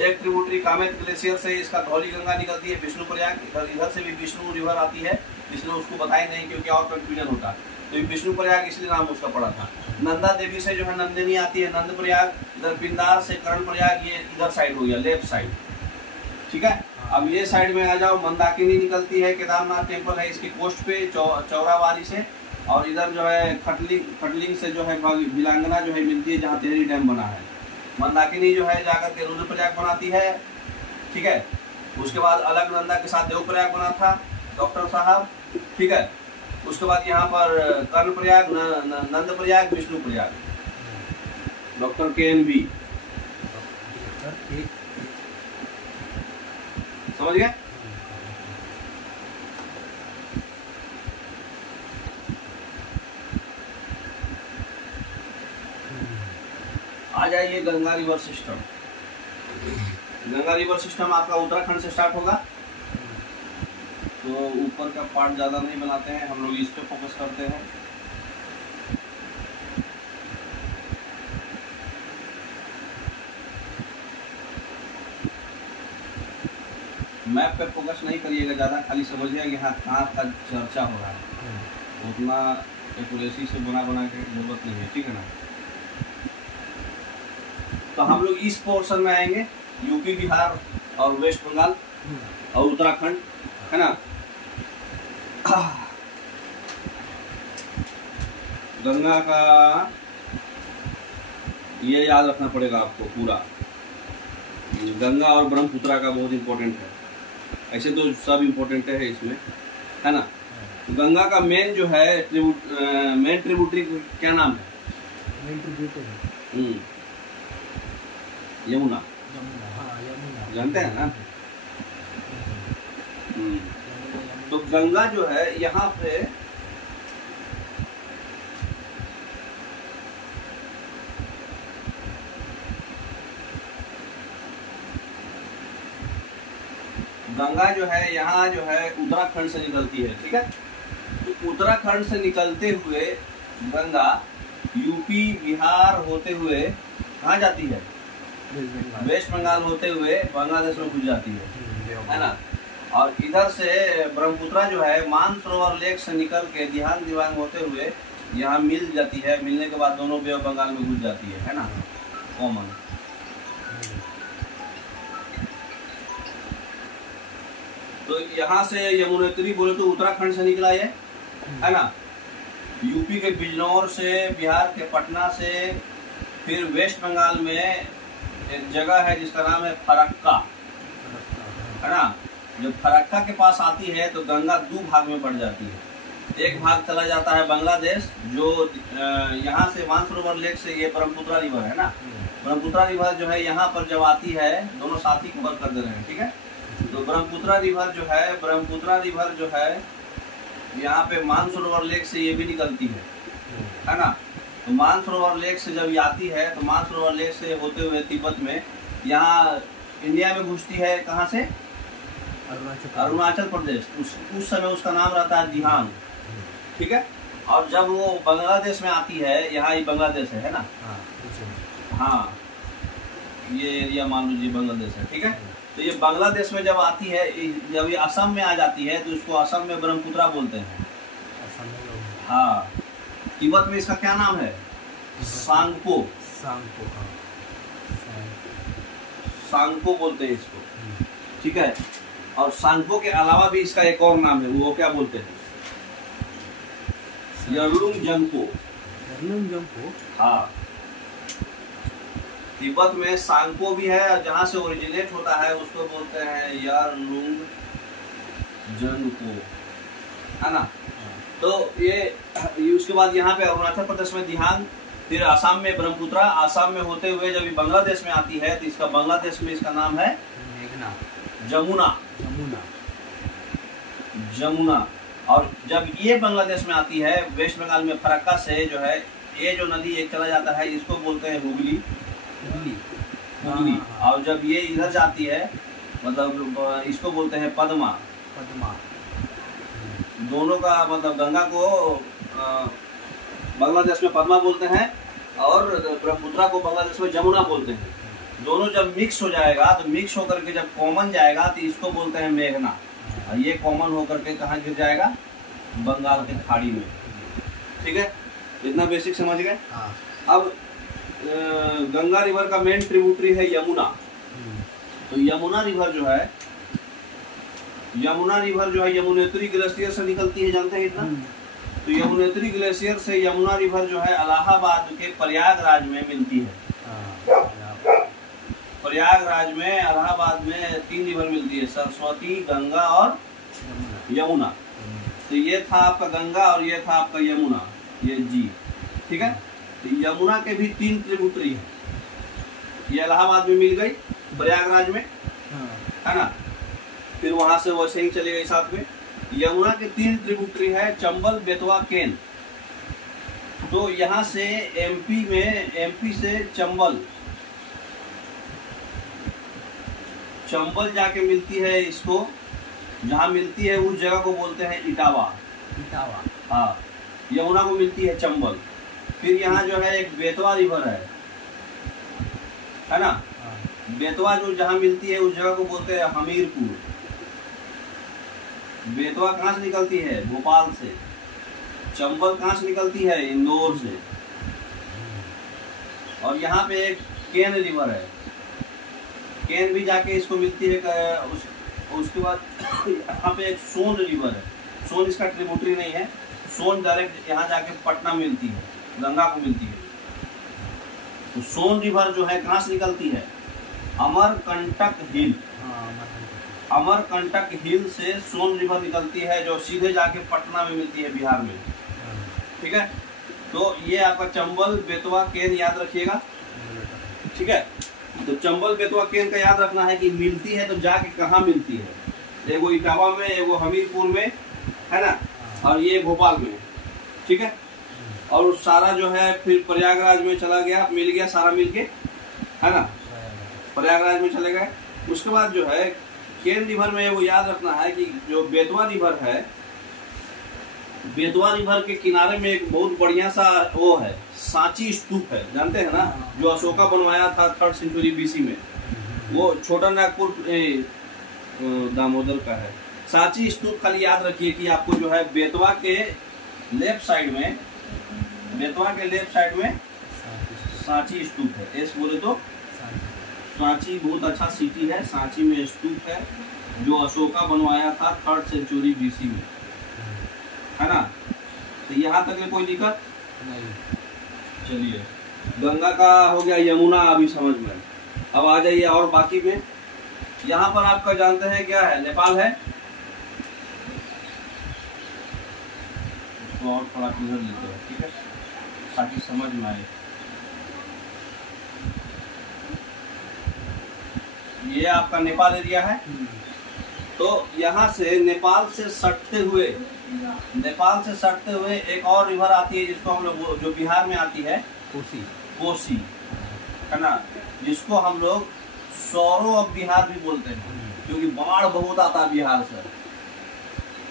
एक ट्रिब्यूटरी कामेत ग्लेशियर से इसका धौली गंगा निकलती है, विष्णु प्रयाग, इधर से भी विष्णु रिवर आती है, इसलिए उसको बताए नहीं क्योंकि और कंफ्यूजन होता है। तो विष्णु प्रयाग इसलिए नाम उसका पड़ा था। नंदा देवी से जो है नंदिनी आती है, नंद प्रयाग। इधर पिंदार से कर्ण प्रयाग, ये इधर साइड हो गया, लेफ्ट साइड, ठीक है। अब ये साइड में आ जाओ, मंदाकिनी निकलती है, केदारनाथ टेम्पल है इसकी कोस्ट पे चौरावाड़ी से। और इधर जो है खटलिंग से जो है भिलांगना जो है मिलती है जहाँ तेहरी डैम बना है। मंदाकिनी जो है जाकर के रुद्रप्रयाग बनाती है, ठीक है। उसके बाद अलकनंदा के साथ देवप्रयाग बना था डॉक्टर साहब, ठीक है। उसके बाद यहाँ पर कर्ण प्रयाग, नंद प्रयाग, विष्णु प्रयाग, डॉक्टर KNV, समझ गए। आ जाइए Ganga river system. Ganga river system आपका उत्तराखंड से स्टार्ट होगा। तो ऊपर का पार्ट ज़्यादा नहीं बनाते हैं हम लोग, इस पे फोकस करते हैं। मैप पे फोकस नहीं करिएगा ज़्यादा, खाली समझिएगा यहाँ कहाँ का चर्चा हो रहा है। उतना एक्यूरेसी से बना के जरूरत नहीं है, ठीक है ना। तो हम लोग इस पोर्शन में आएंगे, यूपी, बिहार और वेस्ट बंगाल और उत्तराखंड, है ना। गंगा का ये याद रखना पड़ेगा आपको पूरा, गंगा और ब्रह्मपुत्रा का बहुत इंपॉर्टेंट है। ऐसे तो सब इम्पोर्टेंट है इसमें, है ना। गंगा का मेन जो है मेन ट्रिब्यूटरी क्या नाम है? मेन ट्रिब्यूटरी यमुना, हाँ, यमुना जानते हैं ना। तो गंगा जो है यहाँ पे गंगा जो है यहाँ जो है उत्तराखंड से निकलती है, ठीक है। तो उत्तराखंड से निकलते हुए गंगा यूपी बिहार होते हुए कहाँ जाती है? वेस्ट बंगाल होते हुए बांग्लादेश में घुस जाती है ना। और इधर से ब्रह्मपुत्रा जो है मानसरोवर लेक से निकल के दिवांग होते हुए यहाँ मिल जाती है। मिलने के बाद दोनों बे ऑफ बंगाल में घुस जाती है ना, कॉमन। तो यहाँ से यमुनोत्री बोले तो उत्तराखंड से निकला ये, है ना। यूपी के बिजनौर से, बिहार के पटना से, फिर वेस्ट बंगाल में एक जगह है जिसका नाम है फरक्का, है ना। जब फरक्का के पास आती है तो गंगा दो भाग में बढ़ जाती है। एक भाग चला जाता है बांग्लादेश, जो यहाँ से मानसरोवर लेक से ये ब्रह्मपुत्रा रिवर है ना, ब्रह्मपुत्रा रिवर जो है यहाँ पर जब आती है, दोनों साथी कवर कर दे रहे हैं, ठीक है। तो ब्रह्मपुत्रा रिवर जो है यहाँ पे मानसरोवर लेक से ये भी निकलती है ना। तो मानसरोवर लेक से जब ये आती है तो मानसरोवर लेक से होते हुए तिब्बत में यहाँ इंडिया में घुसती है। कहाँ से? अरुणाचल प्रदेश। उस समय उसका नाम रहता है दिहांग, ठीक है। और जब वो बांग्लादेश में आती है, यहाँ ये बांग्लादेश है ना, हाँ ये एरिया मान लीजिए बांग्लादेश है, ठीक है। तो ये बांग्लादेश में जब आती है, जब ये असम में आ जाती है तो इसको असम में ब्रह्मपुत्रा बोलते हैं। हाँ, तिब्बत में इसका क्या नाम है? सांगपो। सांगपो बोलते हैं इसको, ठीक है। और सांगपो के अलावा भी इसका एक और नाम है, वो क्या बोलते हैं? यरलुंग जंगपो। हाँ, तिब्बत में सांगपो भी है, और जहाँ से ओरिजिनेट होता है उसको बोलते हैं यरलुंग जंगपो, है ना। तो ये उसके बाद यहाँ पे अरुणाचल प्रदेश में दिहांग, फिर आसाम में ब्रह्मपुत्रा, आसाम में होते हुए जब बांग्लादेश में आती है तो इसका बांग्लादेश में इसका नाम है जमुना। और जब ये बांग्लादेश में आती है, वेस्ट बंगाल में फरक्का से जो है, ये जो नदी एक चला जाता है, इसको बोलते हैं हुगली। और जब ये इधर जाती है, मतलब इसको बोलते हैं पद्मा। दोनों का मतलब गंगा को बांग्लादेश में पद्मा बोलते हैं और ब्रह्मपुत्रा को बांग्लादेश में जमुना बोलते हैं। दोनों जब मिक्स हो जाएगा, तो मिक्स होकर के जब कॉमन जाएगा तो इसको बोलते हैं मेघना। और ये कॉमन होकर के कहाँ गिर जाएगा? बंगाल के खाड़ी में, ठीक है। इतना बेसिक समझ गए। अब गंगा रिवर का मेन ट्रिब्यूटरी है यमुना। तो यमुना रिवर जो है यमुनेत्री ग्लेशियर से निकलती है, जानते हैं इतना। तो यमुनेत्री ग्लेशियर से यमुना रिवर जो है इलाहाबाद के प्रयागराज में मिलती है। प्रयागराज में, इलाहाबाद में 3 रिवर मिलती है, सरस्वती, गंगा और यमुना। तो ये था आपका गंगा और ये था आपका यमुना, ये जी, ठीक है। तो यमुना के भी 3 ट्रिब्यूटरी है। ये इलाहाबाद में मिल गई, प्रयागराज में, है ना। फिर वहां से वैसे ही चले गए साथ में। यमुना के 3 ट्रिब्यूटरी है, चंबल, बेतवा, केन। तो यहाँ से एमपी से चंबल जाके मिलती है इसको, जहाँ मिलती है उस जगह को बोलते हैं इटावा। हाँ, यमुना को मिलती है चंबल। फिर यहाँ जो है एक बेतवा रिवर है ना। बेतवा जो जहाँ मिलती है उस जगह को बोलते हैं हमीरपुर। बेतवा कहाँ से निकलती है? भोपाल से। चंबल कहाँ से निकलती है? इंदौर से। और यहाँ पे एक केन रिवर है, केन भी जाके इसको मिलती है। उसके बाद यहाँ पे एक सोन रिवर है, सोन इसका ट्रिब्यूटरी नहीं है। सोन डायरेक्ट यहाँ जाके पटना मिलती है, गंगा को मिलती है। तो सोन रिवर जो है कहाँ से निकलती है? अमरकंटक हिल। अमरकंटक हिल से सोन रिवर निकलती है, जो सीधे जाके पटना में मिलती है, बिहार में, ठीक है। तो ये आपका चंबल, बेतवा, केन याद रखिएगा, ठीक है। तो चंबल, बेतवा, केन का याद रखना है कि मिलती है तो जाके कहाँ मिलती है। एगो इटावा में, एगो हमीरपुर में, है ना, और ये भोपाल में, ठीक है। और सारा जो है फिर प्रयागराज में चला गया, मिल गया सारा मिलके, है ना, प्रयागराज में चले गए। उसके बाद जो है केन रिवर में वो याद रखना है कि जो बेतवा रिवर है, बेतवा रिवर के किनारे में एक बहुत बढ़िया सा वो है, सांची स्तूप है, जानते हैं ना, जो अशोका बनवाया था 3rd सेंचुरी BC में। वो छोटा नागपुर दामोदर का है। सांची स्तूप खाली याद रखिए कि आपको जो है बेतवा के लेफ्ट साइड में सांची स्तूप है। एस बोले तो सांची बहुत अच्छा सिटी है। सांची में स्तूप है जो अशोका बनवाया था 3rd सेंचुरी BC में, है ना। तो यहाँ तक कोई दिक्कत नहीं। चलिए। गंगा का हो गया, यमुना अभी समझ में। अब आ जाइए और बाकी में, यहाँ पर आपका जानते हैं क्या है, नेपाल है। इसको और थोड़ा क्लियर लेते हैं, ठीक है, ताकि समझ में आए। ये आपका नेपाल एरिया है। तो यहाँ से नेपाल से सटते हुए एक और रिवर आती है, जिसको हम लोग, जो बिहार में आती है, कोसी है ना, जिसको हम लोग सौरो ऑफ बिहार भी बोलते हैं, क्योंकि बाढ़ बहुत आता है बिहार से,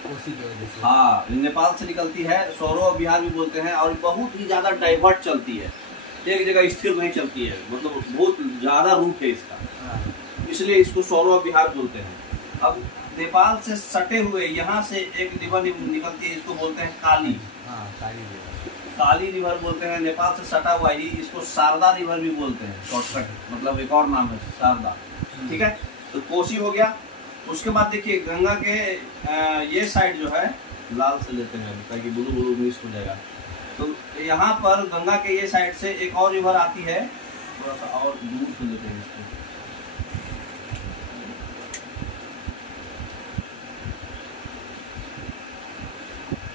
कोसी की वजह से। हाँ, नेपाल से निकलती है, सौरो ऑफ बिहार भी बोलते हैं, और बहुत ही ज्यादा डाइवर्ट चलती है, एक जगह स्थिर नहीं चलती है, मतलब बहुत ज्यादा रूट है इसका, इसलिए इसको सौरो ऑफ बिहार बोलते हैं। अब नेपाल से सटे हुए यहाँ से एक रिवर निकलती है, इसको बोलते हैं काली। काली रिवर बोलते हैं, नेपाल से सटा हुआ ही, इसको शारदा रिवर भी बोलते हैं, शॉर्टकट, मतलब एक और नाम है शारदा, ठीक है। तो कोसी हो गया। उसके बाद देखिए गंगा के ये साइड जो है, लाल से लेते हैं ताकि ब्लू मिक्स हो जाएगा। तो यहाँ पर गंगा के ये साइड से एक और रिवर आती है, थोड़ा सा और दूर से लेते हैं इसको,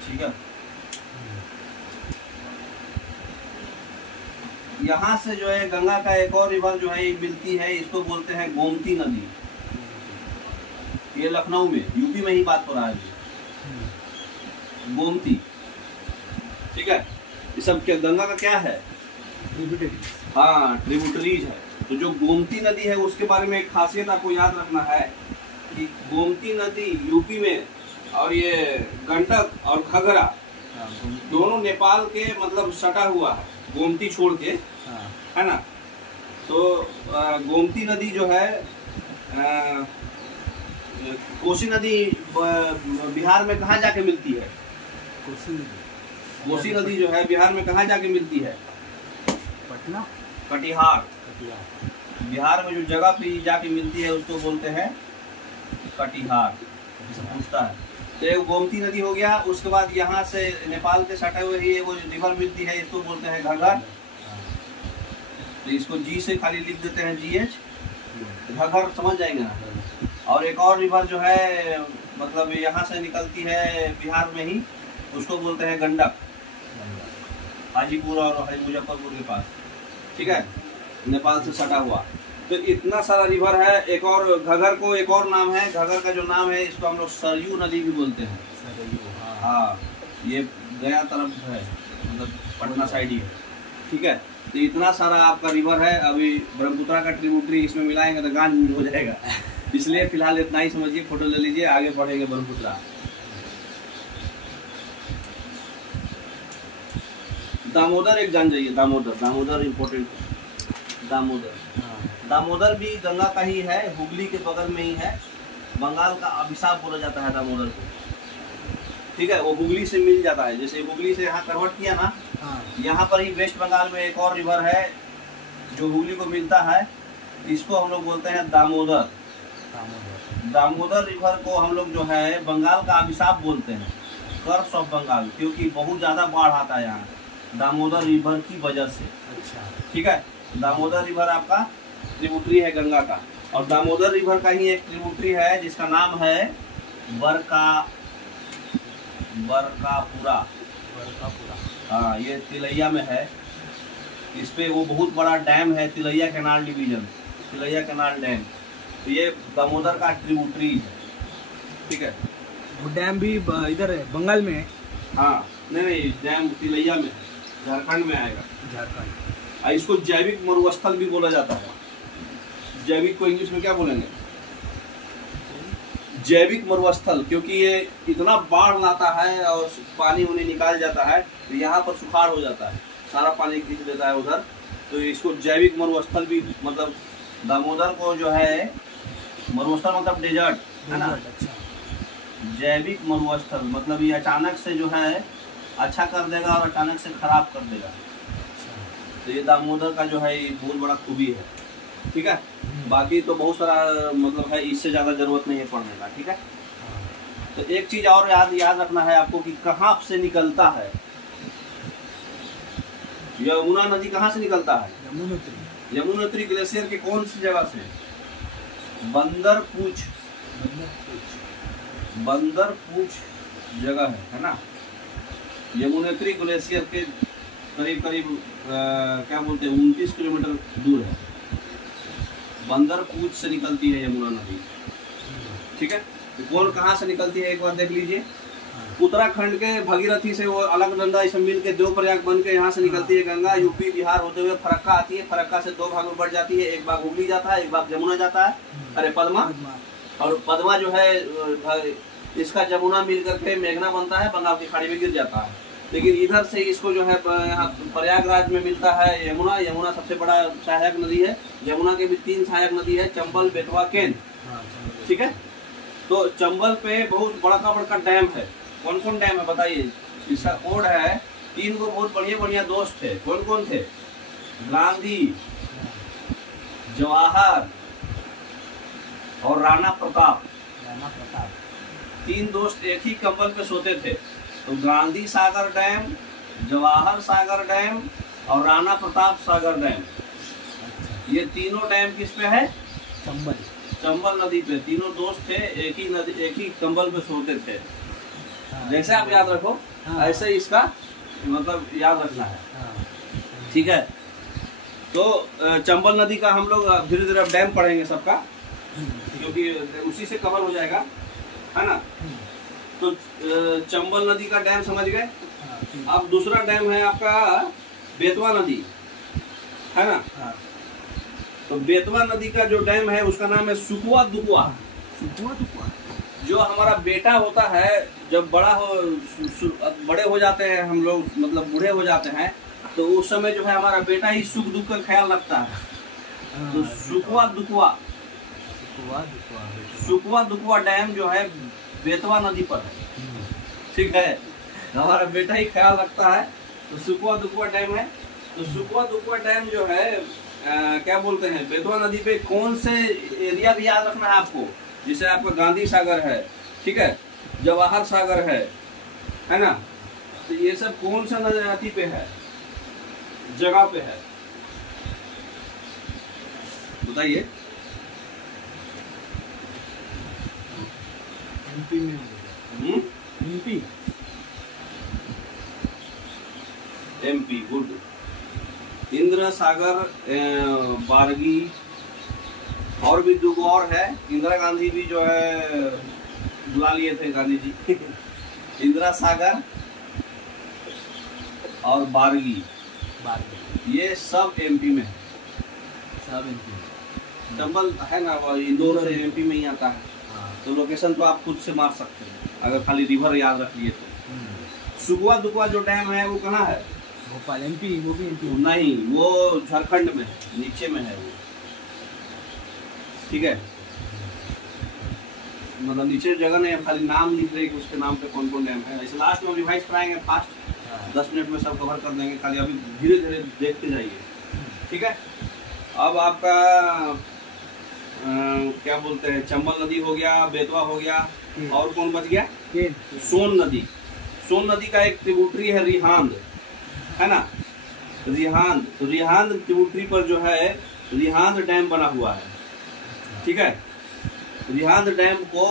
ठीक है। यहाँ से जो है गंगा का एक और रिवर जो है मिलती है, इसको बोलते हैं गोमती नदी। ये लखनऊ में, यूपी में ही बात हो रहा है, गोमती, ठीक है। ये सब क्या गंगा का क्या है, हाँ, ट्रिब्यूटरीज है। तो जो गोमती नदी है उसके बारे में एक खासियत आपको याद रखना है कि गोमती नदी यूपी में, और ये गंडक और घघरा दोनों नेपाल के मतलब सटा हुआ है, गोमती छोड़ के, है ना। तो गोमती नदी जो है, कोसी नदी बिहार में कहाँ जाके मिलती है, कोसी नदी जो है बिहार में कहाँ जाके मिलती है, पटना, कटिहार। बिहार में जो जगह पे जाके मिलती है उसको बोलते हैं कटिहार, पूछता है। तो एक गोमती नदी हो गया। उसके बाद यहाँ से नेपाल के सटे हुए ही वो रिवर मिलती है, इसको बोलते हैं घघर। तो इसको जी से खाली लिख देते हैं, GH, घघर, समझ जाएंगे ना। और एक और रिवर जो है मतलब यहाँ से निकलती है बिहार में ही, उसको बोलते हैं गंडक, हाजीपुर और मुजफ्फरपुर के पास, ठीक है, नेपाल से सटा हुआ। तो इतना सारा रिवर है। एक और घघर को एक और नाम है, घघर का जो नाम है इसको हम लोग सरयू नदी भी बोलते हैं। हाँ, ये गया तरफ है, मतलब पटना साइड ही है, ठीक है। तो इतना सारा आपका रिवर है। अभी ब्रह्मपुत्रा का ट्रिब्यूटरी इसमें मिलाएंगे तो गांड हो जाएगा, इसलिए फिलहाल इतना ही समझिए, फोटो ले लीजिए, आगे बढ़ेंगे ब्रह्मपुत्रा। दामोदर एक जान जाइए, दामोदर इम्पोर्टेंट, दामोदर भी गंगा का ही है, हुगली के बगल में ही है। बंगाल का अभिशाप बोला जाता है दामोदर को, ठीक है। वो हुगली से मिल जाता है, जैसे हुगली से यहाँ कन्वर्ट किया ना, यहाँ पर ही वेस्ट बंगाल में एक और रिवर है जो हुगली को मिलता है, इसको हम लोग बोलते हैं दामोदर। दामोदर रिवर को हम लोग जो है बंगाल का अभिशाप बोलते हैं, कर्स ऑफ बंगाल, क्योंकि बहुत ज़्यादा बाढ़ आता है यहाँ दामोदर रिवर की वजह से, ठीक है। दामोदर रिवर आपका ट्रिब्यूटरी है गंगा का, और दामोदर रिवर का ही एक ट्रिब्यूटरी है जिसका नाम है बरकापुरा। हाँ, ये तिलैया में है। इस पे वो बहुत बड़ा डैम है, Tilaiya canal division, Tilaiya canal dam. तो ये दामोदर का ट्रिब्यूटरी है, ठीक है। वो डैम भी इधर है, बंगाल में है। हाँ, नहीं, डैम तिलैया में, झारखंड में आएगा, झारखंड। इसको जैविक मरुस्थल भी बोला जाता है। जैविक को इंग्लिश में क्या बोलेंगे, जैविक मरुस्थल, क्योंकि ये इतना बाढ़ लाता है और पानी उन्हें निकाल जाता है, तो यहाँ पर सुखाड़ हो जाता है, सारा पानी खींच लेता है उधर। तो इसको जैविक मरुस्थल भी, मतलब दामोदर को जो है, मरुस्थल मतलब डेजर्ट है ना, जैविक मरुस्थल मतलब ये अचानक से जो है अच्छा कर देगा और अचानक से खराब कर देगा। तो ये दामोदर का जो है ये बहुत बड़ा खूबी है, ठीक है। बाकी तो बहुत सारा मतलब है, इससे ज़्यादा जरूरत नहीं है पढ़ने का, ठीक है। तो एक चीज़ और याद रखना है आपको कि कहाँ से निकलता है, यमुना नदी कहाँ से निकलता है? यमुनोत्री। यमुनोत्री ग्लेशियर के कौन सी जगह से? बंदरपूछ। बंदरपूछ जगह है ना। यमुनोत्री ग्लेशियर के करीब करीब क्या बोलते हैं 29 किलोमीटर दूर है। बंदरपूछ से निकलती है यमुना नदी। ठीक है, तो कौन कहाँ से निकलती है एक बार देख लीजिए। उत्तराखंड के भगीरथी से वो अलकनंदा इसमें मिल के 2 प्रयाग बन के यहाँ से निकलती है गंगा। यूपी बिहार होते हुए फरक्का आती है। फरक्का से 2 भाग में बढ़ जाती है, एक भाग हुगली जाता है, एक भाग जमुना जाता है, अरे पद्मा। और पद्मा जो है इसका जमुना मिल करके मेघना बनता है, बंगाल की खाड़ी में गिर जाता है। लेकिन इधर से इसको जो है यहाँ प्रयागराज में मिलता है यमुना। यमुना सबसे बड़ा सहायक नदी है। यमुना के भी 3 सहायक नदी है, चंबल, बेतवा, केन। ठीक है, तो चंबल पे बहुत बड़ा बड़ा डैम है। कौन कौन डैम है बताइए? इसका कोड है 3 को बहुत बढ़िया बढ़िया दोस्त थे। कौन कौन थे? गांधी, जवाहर और राणा प्रताप। 3 दोस्त एक ही कंबल पे सोते थे। तो गांधी सागर डैम, जवाहर सागर डैम और राणा प्रताप सागर डैम, ये तीनों डैम किस पे है? चंबल। चंबल नदी पे। तीनों दोस्त थे, एक ही नदी एक ही कंबल पे सोते थे। जैसे आप याद रखो ऐसे इसका मतलब याद रखना है। ठीक है, तो चंबल नदी का हम लोग धीरे धीरे डैम पढ़ेंगे सबका, क्योंकि उसी से कवर हो जाएगा, है ना। तो चंबल नदी का डैम समझ गए। अब दूसरा डैम है आपका बेतवा नदी, है ना। तो बेतवा नदी का जो डैम है उसका नाम है सुकुआ दुकुआ। जो हमारा बेटा होता है जब बड़े हो जाते हैं हम लोग, मतलब बूढ़े हो जाते हैं, तो उस समय जो है हमारा बेटा ही सुख दुख का ख्याल रखता है। तो सुकुआ दुकुआ डैम जो है बेतवा नदी पर है। ठीक है, हमारा बेटा ही ख्याल रखता है, तो सुकुआ दुकुआ डैम है। तो सुकुआ दुकुआ डैम जो है क्या बोलते हैं, बेतवा नदी पे कौन से एरिया भी याद रखना है आपको। जैसे आपका गांधी सागर है, ठीक है, जवाहर सागर है ना। तो ये सब कौन सा नदी पे है, जगह पे है, बताइए। एमपी में। MP, good. इंदिरा सागर, बारगी, और भी 2 और है। इंदिरा गांधी भी जो है बुला लिए थे गांधी जी। इंदिरा सागर और बारगी, ये सब एमपी में है। सब एमपी में। चंबल है ना, वो इंदौर से एमपी में ही आता है। तो लोकेशन तो आप खुद से मार सकते हैं अगर खाली रिवर याद रख लिए तो। सुकुआ दुकुआ जो डैम है वो कहाँ है? भोपाल, एमपी। वो भी एमपी नहीं, वो झारखंड में है, नीचे में है वो। ठीक है, मतलब नीचे जगह नहीं है, खाली नाम लिख रहे कि उसके नाम पे कौन कौन डैम है। ऐसे लास्ट में रिवाइज कराएंगे फास्ट, 10 मिनट में सब कवर कर देंगे। खाली अभी धीरे धीरे देखते जाइए। ठीक है, अब आपका क्या बोलते हैं, चंबल नदी हो गया, बेतवा हो गया, और कौन बच गया? सोन नदी। सोन नदी का एक ट्रिब्यूटरी है रिहांद, है ना। रिहांद, तो रिहांद ट्रिब्यूटरी पर जो है रिहांद डैम बना हुआ है। ठीक है, रिहांद डैम को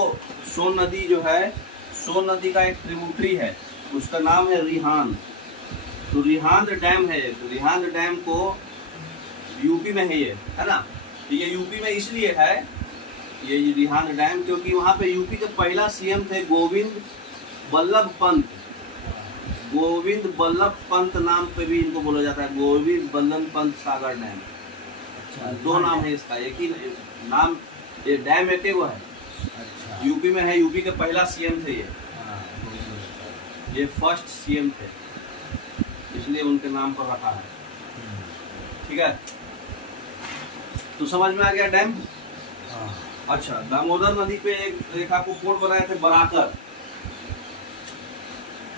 सोन नदी जो है, सोन नदी का एक ट्रिब्यूटरी है, उसका नाम है रिहांद। तो रिहांद डैम है, तो रिहांद डैम को यूपी में है ये, है ना। तो ये यूपी में इसलिए है ये रिहांद डैम, क्योंकि वहाँ पे यूपी के पहला सीएम थे गोविंद बल्लभ पंत। गोविंद बल्लभ पंत नाम पे भी इनको बोला जाता है, गोविंद बल्लभ पंत सागर डैम। अच्छा, 2 नाम है इसका, एक ही नाम, ये डैम एक वो है। अच्छा, यूपी में है, यूपी के पहला सीएम थे ये फर्स्ट सीएम थे, इसलिए उनके नाम पर रखा है। ठीक है, तो समझ में आ गया डैम। अच्छा, दामोदर नदी पे एक आपको पोर्ट बनाए थे बराकर।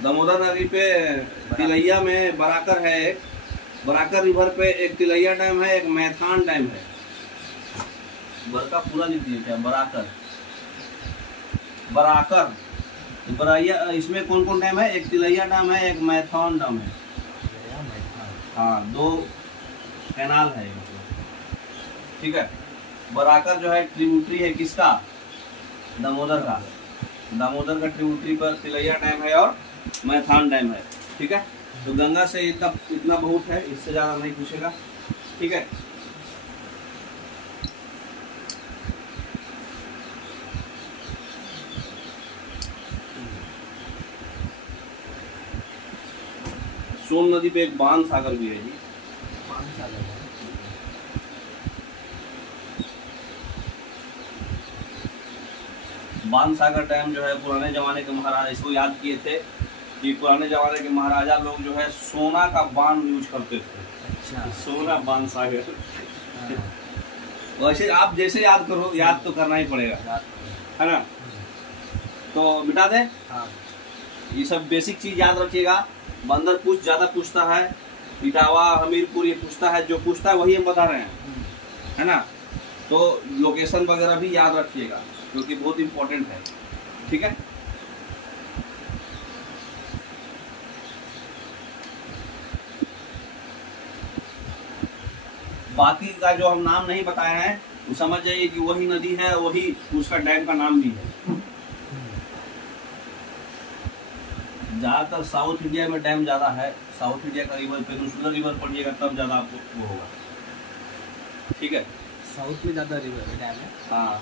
दामोदर नदी पे तिलैया में बराकर है एक, बराकर रिवर पे एक तिलैया डैम है, एक मैथान डैम है। बरका पूरा लिख दिए क्या? बराकर, बराकर, बराइया। इसमें कौन कौन डैम है? एक तिलैया डैम है, एक मैथान डैम है। हाँ, 2 कैनाल है मतलब, ठीक है। बराकर जो है ट्रिब्यूटरी है किसका, दामोदर का। दामोदर का ट्रिब्यूटरी पर तिलैया डैम है और मैथान डैम है, ठीक है। तो गंगा से इतना बहुत है, इससे ज्यादा नहीं पूछेगा, ठीक है। सोन नदी पे एक बाण सागर भी है जी। बाण सागर है। बाण सागर डैम जो है पुराने जमाने के महाराजा इसको याद किए थे कि पुराने जमाने के महाराजा लोग जो है सोना का बाण यूज करते थे। अच्छा, सोना बाण सागर। वैसे आप जैसे याद करो, याद तो करना ही पड़ेगा, है ना। तो मिटा दे। हाँ। ये सब बेसिक चीज याद रखिएगा। बंदर कुछ ज्यादा पूछता है, इटावा हमीरपुर ये पूछता है, जो पूछता है वही हम बता रहे हैं, है ना। तो लोकेशन वगैरह भी याद रखिएगा क्योंकि बहुत इंपॉर्टेंट है, ठीक है। बाकी का जो हम नाम नहीं बताए हैं वो समझ जाइए कि वही नदी है, वही उसका डैम का नाम भी है। ज्यादातर साउथ इंडिया में डैम ज्यादा है, साउथ इंडिया का रिवर पेनिनसुलर रिवर पढ़िएगा तब ज्यादा आपको वो होगा, ठीक है। साउथ में ज्यादा रिवर डैम है। हाँ,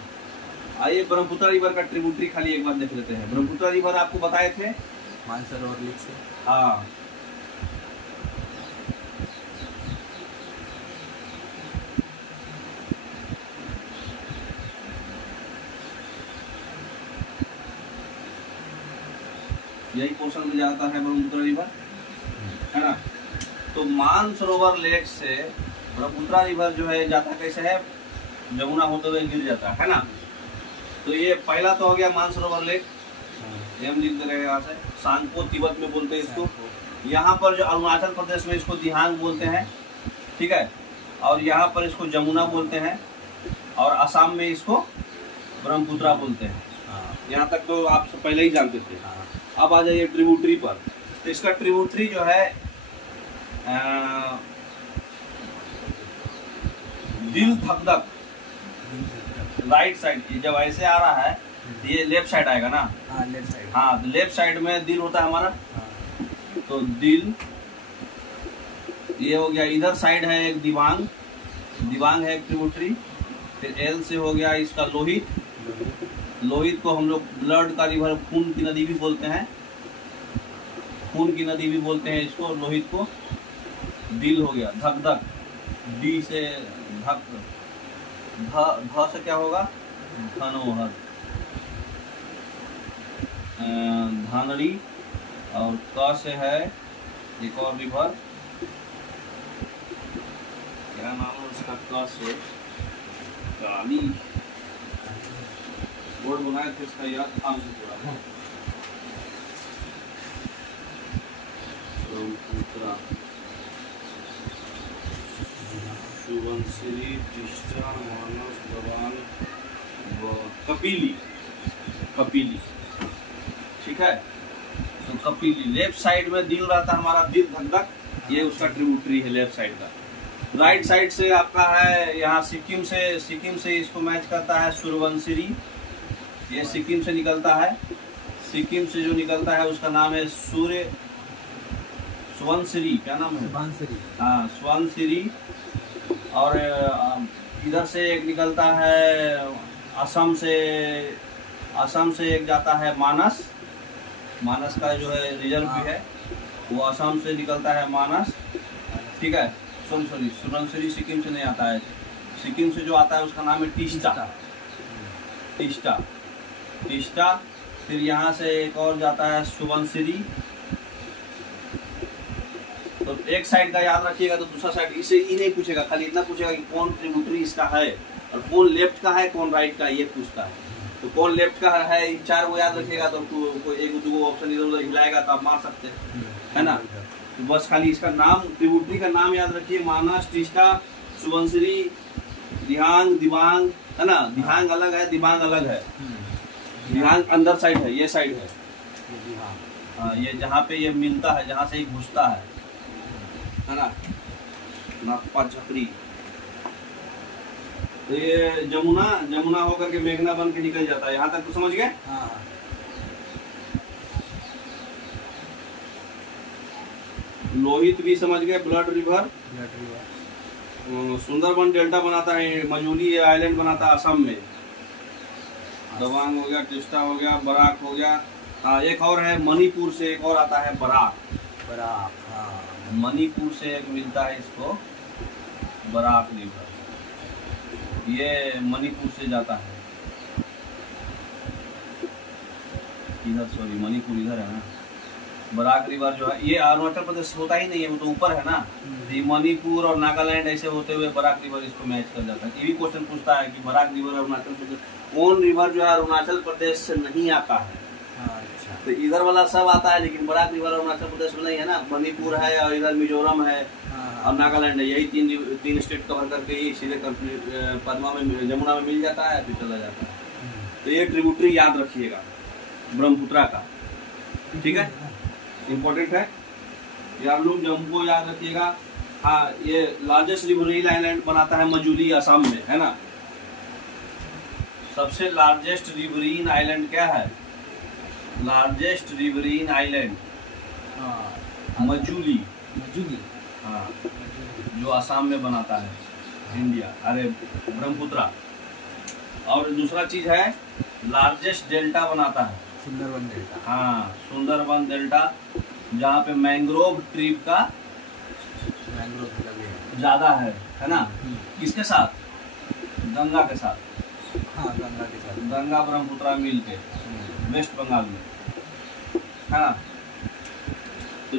आइए ब्रह्मपुत्र रिवर का ट्रिब्यूटरी खाली एक बार देख लेते हैं। ब्रह्मपुत्र रिवर आपको बताए थे मानसरोवर लेक से। हाँ, यही पोर्शन में जाता है ब्रह्मपुत्र रिवर, है ना। तो मानसरोवर लेक से ब्रह्मपुत्र रिवर जो है जाता कैसे है, जमुना होते हुए गिर जाता है ना। तो ये पहला तो हो गया मानसरोवर लेक, हम लिख दे रहे हैं यहाँ से। सांगपो तिब्बत में बोलते हैं इसको। यहाँ पर जो अरुणाचल प्रदेश में इसको दिहांग बोलते हैं, ठीक है। और यहाँ पर इसको जमुना बोलते हैं और असम में इसको ब्रह्मपुत्र बोलते हैं। यहाँ तक तो आप सब पहले ही जानते थे। अब आ जाइए ट्रिब्यूटरी पर। तो इसका ट्रिब्यूटरी जो है दिल धक राइट साइड, जब ऐसे आ रहा है ये लेफ्ट साइड आएगा ना। हाँ, लेफ्ट साइड। हाँ, तो लेफ्ट साइड में दिल होता है हमारा। तो दिल ये हो गया। इधर साइड है एक दिबांग, दिबांग है एक ट्रिब्यूटरी। फिर एल से हो गया इसका लोहित। लोहित को हम लोग ब्लड का रिवर, खून की नदी भी बोलते हैं, खून की नदी भी बोलते हैं इसको। लोहित को दिल हो गया। धक धक, डी से धक, ध से क्या होगा, धनोहर, धानड़ी। और क से है एक और रिवर, क्या नाम है उसका, क से काली, बोर्ड बनाए थे इसका, याद था मुझे पूरा। ब्रह्मपुत्र, सुबनसिरी, टिस्टा, मानस, दबान, कपिली, कपिली, ठीक है। तो कपिली लेफ्ट साइड में दिल रहता है हमारा, दिल धक धक, ये उसका ट्रिब्यूटरी है लेफ्ट साइड का। राइट साइड से आपका है यहाँ सिक्किम से इसको मैच करता है सुरवनसिरी, ये सिक्किम से निकलता है। सिक्किम से जो निकलता है उसका नाम है सुवनसिरी, क्या नाम है, हाँ सुवनसिरी। और इधर से एक निकलता है असम से एक जाता है मानस, मानस का जो है रिजर्व भी है, वो असम से निकलता है मानस, ठीक है। सॉरी, सुवनसिरी सिक्किम से नहीं आता है, सिक्किम से जो आता है उसका नाम है टिस्टा। फिर यहाँ से एक और जाता है सुवनसिरी। तो एक साइड का याद रखिएगा तो दूसरा साइड इसे ही नहीं पूछेगा, खाली इतना पूछेगा कि कौन ट्रिब्यूटरी इसका है और कौन लेफ्ट का है, कौन राइट का, ये पूछता है। तो कौन लेफ्ट का है, इन 4 को याद रखिएगा तो कोई एक दो ऑप्शन इधर उधर हिलाएगा तो आप मार सकते हैं, है ना। तो बस खाली इसका नाम, ट्रिब्यूटरी का नाम याद रखिए, मानस, टिस्टा, सुवनसिरी, दिहांग, दिबांग, है ना। दिहांग अलग है, दिबांग अलग है। दिहांग अंदर साइड है, ये साइड है, हाँ, ये जहाँ पे ये मिलता है, जहाँ से ये घुसता है ना। नाथपा झकरी। तो ये जमुना होकर के मेघना बन के निकल जाता है। यहाँ तक तो समझ गए? हाँ। लोहित भी समझ गए, ब्लड रिवर। सुंदरबन डेल्टा बनाता है, मजूली आइलैंड बनाता है असम में। तवांग हो गया, टिस्टा हो गया, बराक हो गया। हाँ, एक और है मणिपुर से, एक और आता है बराक। हाँ। मणिपुर से एक मिलता है इसको, बराक रिवर। ये मणिपुर से जाता है इधर, सॉरी मणिपुर इधर है ना। बराक रिवर जो है ये अरुणाचल प्रदेश होता ही नहीं है, वो तो ऊपर है ना। ये मणिपुर और नागालैंड ऐसे होते हुए बराक रिवर इसको मैच कर जाता है। ये भी क्वेश्चन पूछता है कि बराक रिवर अरुणाचल प्रदेश, कौन रिवर जो है अरुणाचल प्रदेश से नहीं आता है। अच्छा। तो इधर वाला सब आता है, लेकिन बराक रिवर अरुणाचल प्रदेश में नहीं है ना। मणिपुर है और इधर मिजोरम है और नागालैंड है। यही तीन स्टेट कवर करके ही सीधे पद्मा में, जमुना में मिल जाता है, फिर चला जाता है। तो ये ट्रिब्यूटरी याद रखिएगा ब्रह्मपुत्रा का, ठीक है, इम्पोर्टेंट है। यार लोग जम्मू को याद रखिएगा। हाँ, ये लार्जेस्ट रिवरीन आइलैंड बनाता है मजूली, असम में है ना। सबसे लार्जेस्ट रिवरीन आइलैंड क्या है? Largest riverine island Majuli. हाँ, जो असम में बनाता है इंडिया, अरे ब्रह्मपुत्रा। और दूसरा चीज है लार्जेस्ट डेल्टा बनाता है सुंदरबन डेल्टा। हाँ, सुंदरबन डेल्टा, जहाँ पे मैंग्रोव ट्री का ज्यादा है ना। किसके साथ? गंगा के साथ। हाँ, गंगा के साथ। गंगा ब्रह्मपुत्रा मिल के वेस्ट बंगाल में, हाँ। तो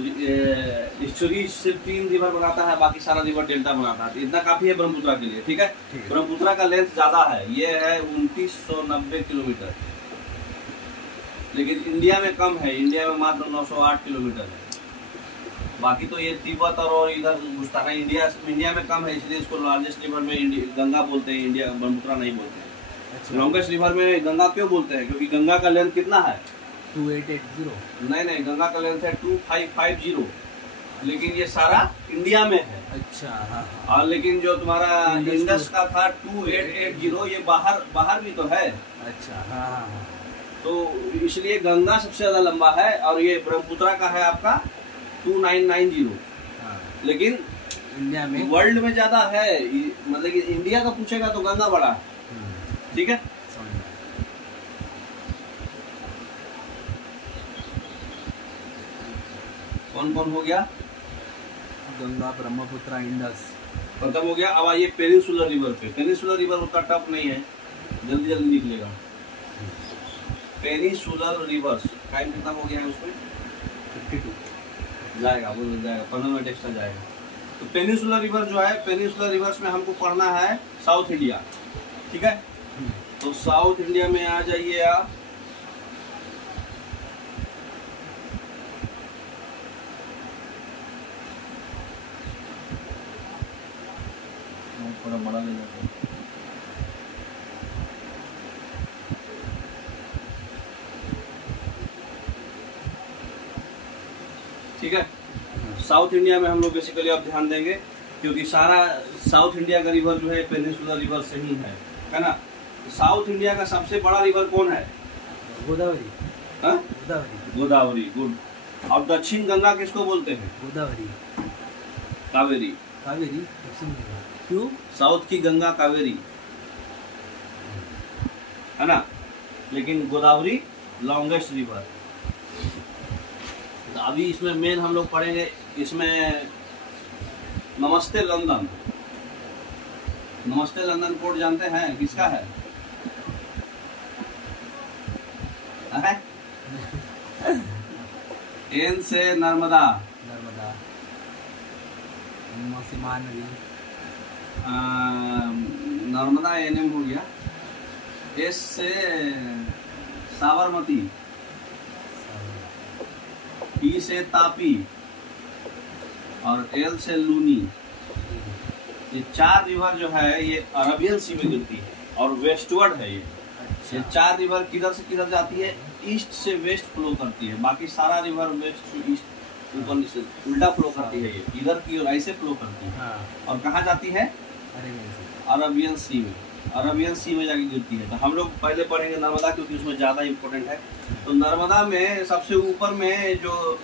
हिस्टोरी सिर्फ 3 रिवर बनाता है, बाकी सारा रिवर डेल्टा बनाता है। तो इतना काफी है ब्रह्मपुत्रा के लिए, ठीक है। ब्रह्मपुत्रा का लेंथ ज्यादा है, ये है 2990 किलोमीटर, लेकिन इंडिया में कम है। इंडिया में मात्र 908 किलोमीटर है। बाकी तो ये तिब्बत और इधर घुसता है। इंडिया में कम है, इसलिए इसको लार्जेस्ट रिवर में गंगा बोलते हैं, इंडिया ब्रह्मपुत्रा नहीं बोलते हैं। अच्छा। लॉन्गेस्ट रिवर में गंगा क्यों बोलते हैं? क्योंकि गंगा का लेंथ कितना है? 2880। नहीं, गंगा का लेंथ है 2550, लेकिन ये सारा इंडिया में है। अच्छा। हाँ। और लेकिन जो तुम्हारा इंडस का था 2880, ये बाहर भी तो है। अच्छा। हाँ। तो इसलिए गंगा सबसे ज्यादा लंबा है, और ये ब्रह्मपुत्रा का है आपका 2990। हाँ। लेकिन इंडिया में, वर्ल्ड में ज्यादा है, मतलब कि इंडिया का पूछेगा तो गंगा बड़ा है, ठीक है। कौन कौन हो गया? गंगा, ब्रह्मपुत्र, इंडस खत्म हो गया। अब आइए पेनिनसुलर रिवर पे। पेनिनसुलर रिवर उतना टफ नहीं है, जल्दी निकलेगा। पेनिनसुलर रिवर्स, टाइम कितना हो गया है उसमें? 52 जाएगा, वो जाएगा, 15 मिनट एक्स्ट्रा जाएगा। तो पेनिनसुलर रिवर जो है, पेनिनसुलर रिवर्स में हमको पढ़ना है साउथ इंडिया, ठीक है। तो साउथ इंडिया में आ जाइए आप। थोड़ा बड़ा ले जाते हैं। ठीक है। साउथ इंडिया में हम लोग बेसिकली अब ध्यान देंगे, क्योंकि सारा साउथ इंडिया का रिवर जो है पेनिनसुलर रिवर से ही है ना। साउथ इंडिया का सबसे बड़ा रिवर कौन है? गोदावरी। गोदावरी, गुड। और दक्षिण गंगा किसको बोलते हैं? गोदावरी। कावेरी। दक्षिण गंगा। क्यों? साउथ की गंगा कावेरी है ना, लेकिन गोदावरी लॉन्गेस्ट रिवर। तो अभी इसमें मेन हम लोग पढ़ेंगे, इसमें नमस्ते लंदन। नमस्ते लंदन कोड जानते हैं किसका है? एन से नर्मदा। नदी। नर्मदा एनएम हो गया। एस से साबरमती। टी से तापी और एल से लूनी। ये 4 रिवर जो है ये अरबियन सी में गिरती है और वेस्टवर्ड है ये। अच्छा। ये 4 रिवर किधर से किधर जाती है? ईस्ट से वेस्ट फ्लो करती है। बाकी सारा रिवर वेस्ट टू ईस्ट ऊपर नीचे उल्टा फ्लो करती है, ये इधर की और ऐसे फ्लो करती है। और कहाँ जाती है? अरबियन सी में, अरबियन सी में जाके गिरती है। तो हम लोग पहले पढ़ेंगे नर्मदा, क्योंकि उसमें ज़्यादा इम्पोर्टेंट है। तो नर्मदा में सबसे ऊपर में जो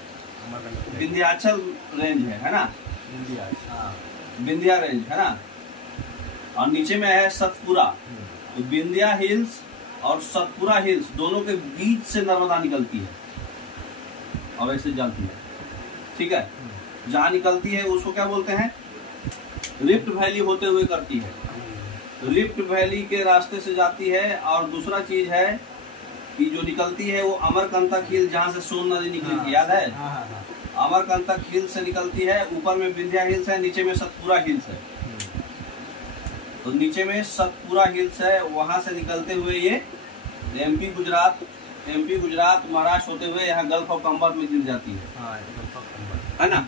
विंध्याचल रेंज है ना, विंध्या रेंज है ना, और नीचे में है सतपुरा। तो विंध्या हिल्स और सतपुरा हिल्स दोनों के बीच से नर्मदा निकलती है और ऐसे जाती है, ठीक है। जहाँ निकलती है उसको क्या बोलते हैं? रिफ्ट वैली होते हुए करती है, रिफ्ट वैली के रास्ते से जाती है। और दूसरा चीज है कि जो निकलती है वो अमरकंटक हिल, जहाँ से सोन नदी निकली थी, याद है? अमरकंटक हिल से निकलती है। ऊपर में विंध्या हिल्स है, नीचे में सतपुरा हिल्स है। तो नीचे में सतपुरा हिल्स है, वहां से निकलते हुए ये एमपी गुजरात महाराष्ट्र होते हुए यहाँ गल्फ ऑफ कंबर में गिर जाती है ना।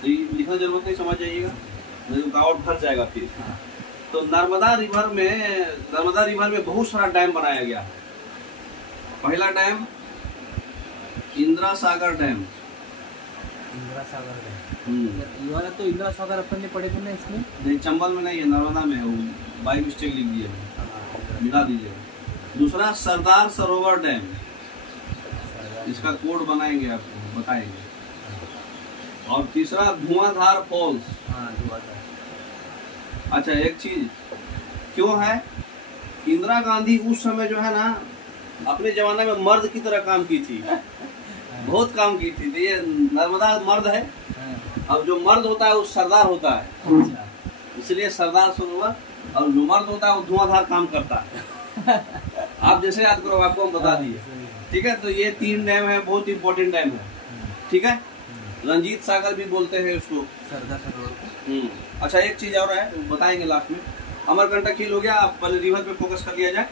तो लिखना जरूरत नहीं, समझ जाइएगा, रुकावट फंस जाएगा फिर। तो नर्मदा रिवर में बहुत सारा डैम बनाया गया है। पहला डैम इंदिरा सागर डैम। ये वाला तो इंदिरा सागर अपन ने पढ़े थे ना इसमें? नहीं, चंबल में नहीं है, नर्मदा में है, वो बाई मिस्टेक लिख दिया, मिला दीजिएगा। दूसरा सरदार सरोवर डैम, इसका कोड बनाएंगे, आपको बताएंगे। और तीसरा धुआंधार फॉल्स। अच्छा, एक चीज क्यों है, इंदिरा गांधी उस समय जो है ना अपने जमाने में मर्द की तरह काम की थी, बहुत काम की थी। तो ये नर्मदा मर्द है, अब जो मर्द होता है वो सरदार होता है, इसलिए सरदार सरोवर। और जो मर्द होता है वो धुआंधार काम करता है। आप जैसे याद करो, आपको हम बता दिए, ठीक है। तो ये 3 डैम है, बहुत इंपॉर्टेंट डैम है, ठीक है। रंजीत सागर भी बोलते हैं उसको, सरदार सरोवर। अच्छा, एक चीज और है, बताएंगे लास्ट में। अमरकंटक हिल हो गया, आप पहले रिवर पे फोकस कर लिया जाए।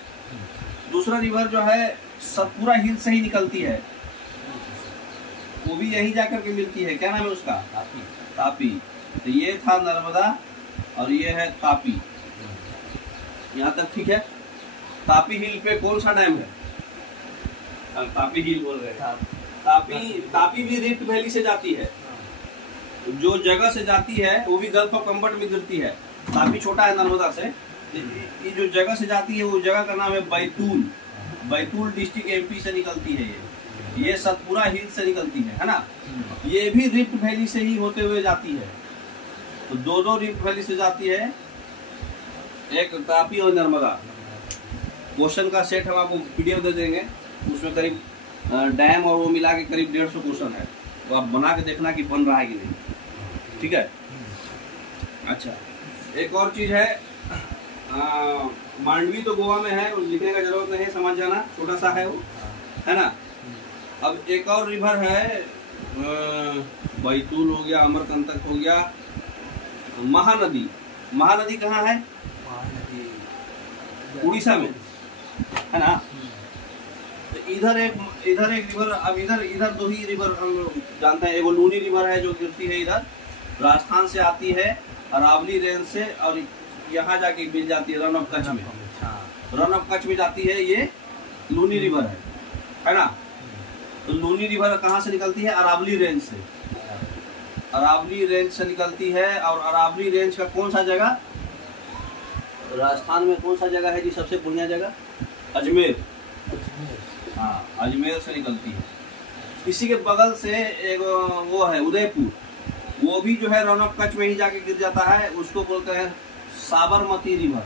दूसरा रिवर जो है सतपुरा हिल से ही निकलती है, वो भी यही जाकर के मिलती है। क्या नाम है उसका? तापी। तो ये था नर्मदा और ये है तापी, यहाँ तक ठीक है। तापी हिल पे कौन सा डैम है? तापी हिल बोल रहे हैं। तापी भी रिफ्ट वैली से जाती है, जो जगह से जाती है वो भी गल्फ ऑफ कंबर में गिरती है। तापी छोटा है नर्मदा से, ये जो जगह से जाती है वो जगह का नाम है बैतूल डिस्ट्रिक्ट एमपी से निकलती है। ये सतपुरा हिल से निकलती है ना। ये भी रिफ्ट वैली से ही होते हुए जाती है। तो दो रिफ्ट वैली से जाती है, एक तापी और नर्मदा। क्वेश्चन का सेट हम आपको पीडीएफ दे देंगे, उसमें करीब डैम और वो मिला के करीब 150 क्वेश्चन है। तो आप बना के देखना कि बन रहा है कि नहीं, ठीक है। अच्छा, एक और चीज है, मांडवी तो गोवा में है, लिखने का जरूरत नहीं है, समझ जाना, छोटा सा है वो, है ना। अब एक और रिवर है, बैतूल हो गया, अमरकंटक हो गया, महानदी कहाँ है? उड़ीसा में, है ना। तो इधर एक रिवर, अब इधर 2 ही रिवर हम लोग जानते हैं। एगो लूनी रिवर है जो गिरती है इधर, राजस्थान से आती है अरावली रेंज से, और यहाँ जाके मिल जाती है रन ऑफ कच्छ में। रन ऑफ कच्छ में जाती है, ये लूनी रिवर है ना। तो लूनी रिवर कहाँ से निकलती है? अरावली रेंज से, अरावली रेंज से निकलती है। और अरावली रेंज का कौन सा जगह राजस्थान में, कौन सा जगह है जी सबसे बढ़िया जगह? अजमेर। हाँ, अजमेर से निकलती है। इसी के बगल से एक वो है उदयपुर, वो भी जो है रन ऑफ कच्छ में ही जाके गिर जाता है, उसको बोलते हैं साबरमती रिवर।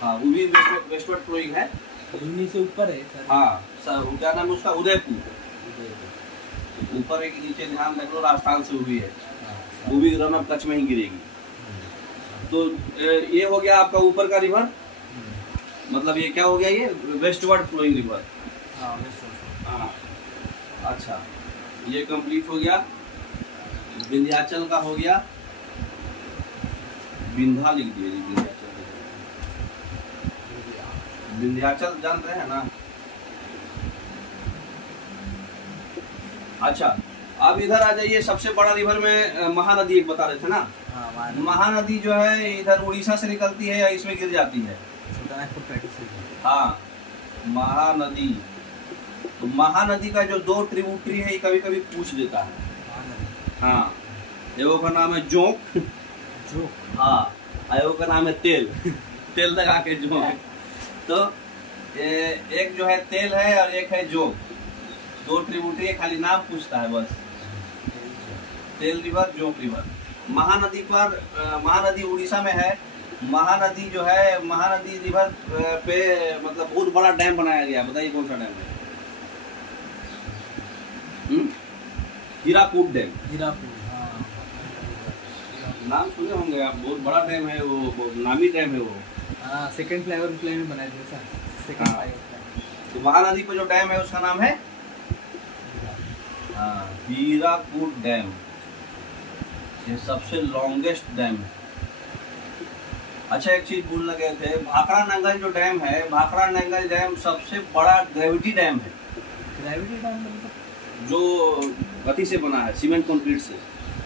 हाँ, वो भी वेस्टवर्ड फ्लोइंग है, से ऊपर है। हाँ, क्या नाम है उसका? उदयपुर। ऊपर एक नीचे ध्यान रख लो, राजस्थान से हुई है, वो भी रन ऑफ कच्छ में ही गिरेगी। तो ये हो गया आपका ऊपर का रिवर, मतलब ये क्या हो गया? ये वेस्टवर्ड फ्लोइंग रिवर। हाँ, अच्छा, ये कंप्लीट हो गया। विंध्याचल का हो गया, विंध्या लिख दिए जी, विंध्याचल जान रहे हैं ना। अच्छा, अब इधर आ जाइए, सबसे बड़ा रिवर में महानदी एक बता रहे थे ना। महानदी जो है इधर उड़ीसा से निकलती है या इसमें गिर जाती है? हाँ, महानदी तो महानदी का जो 2 ट्रिब्यूटरी है ये कभी कभी पूछ देता है। हाँ, एगो का नाम है जोंक, हाँ, एगो का नाम है तेल, तेल लगा के जोंक। तो एक जो है तेल है और एक है जोंक, 2 ट्रिब्यूटरी है, खाली नाम पूछता है बस, तेल रिवर, जोंक रिवर। महानदी पर, महानदी उड़ीसा में है। महानदी जो है, महानदी रिवर पे मतलब बहुत बड़ा डैम बनाया गया। बताइए कौन सा डैम है? हीराकूद डैम। नाम सुने होंगे आप, बहुत बड़ा डैम है वो, नामी डैम है वो। सेकंड फ्लाईओवर प्लान में बनाया गया सेकंड फ्लाईओवर। तो महानदी पे जो डैम है उसका नाम है हीराकूद डैम। ये सबसे लॉन्गेस्ट डैम है। अच्छा, एक चीज भूल गए थे, भाखड़ा नंगल जो डैम है, भाखड़ा नंगल डैम सबसे बड़ा ग्रेविटी डैम है। ग्रेविटी डैम जो गति से बना है, सीमेंट कंक्रीट से।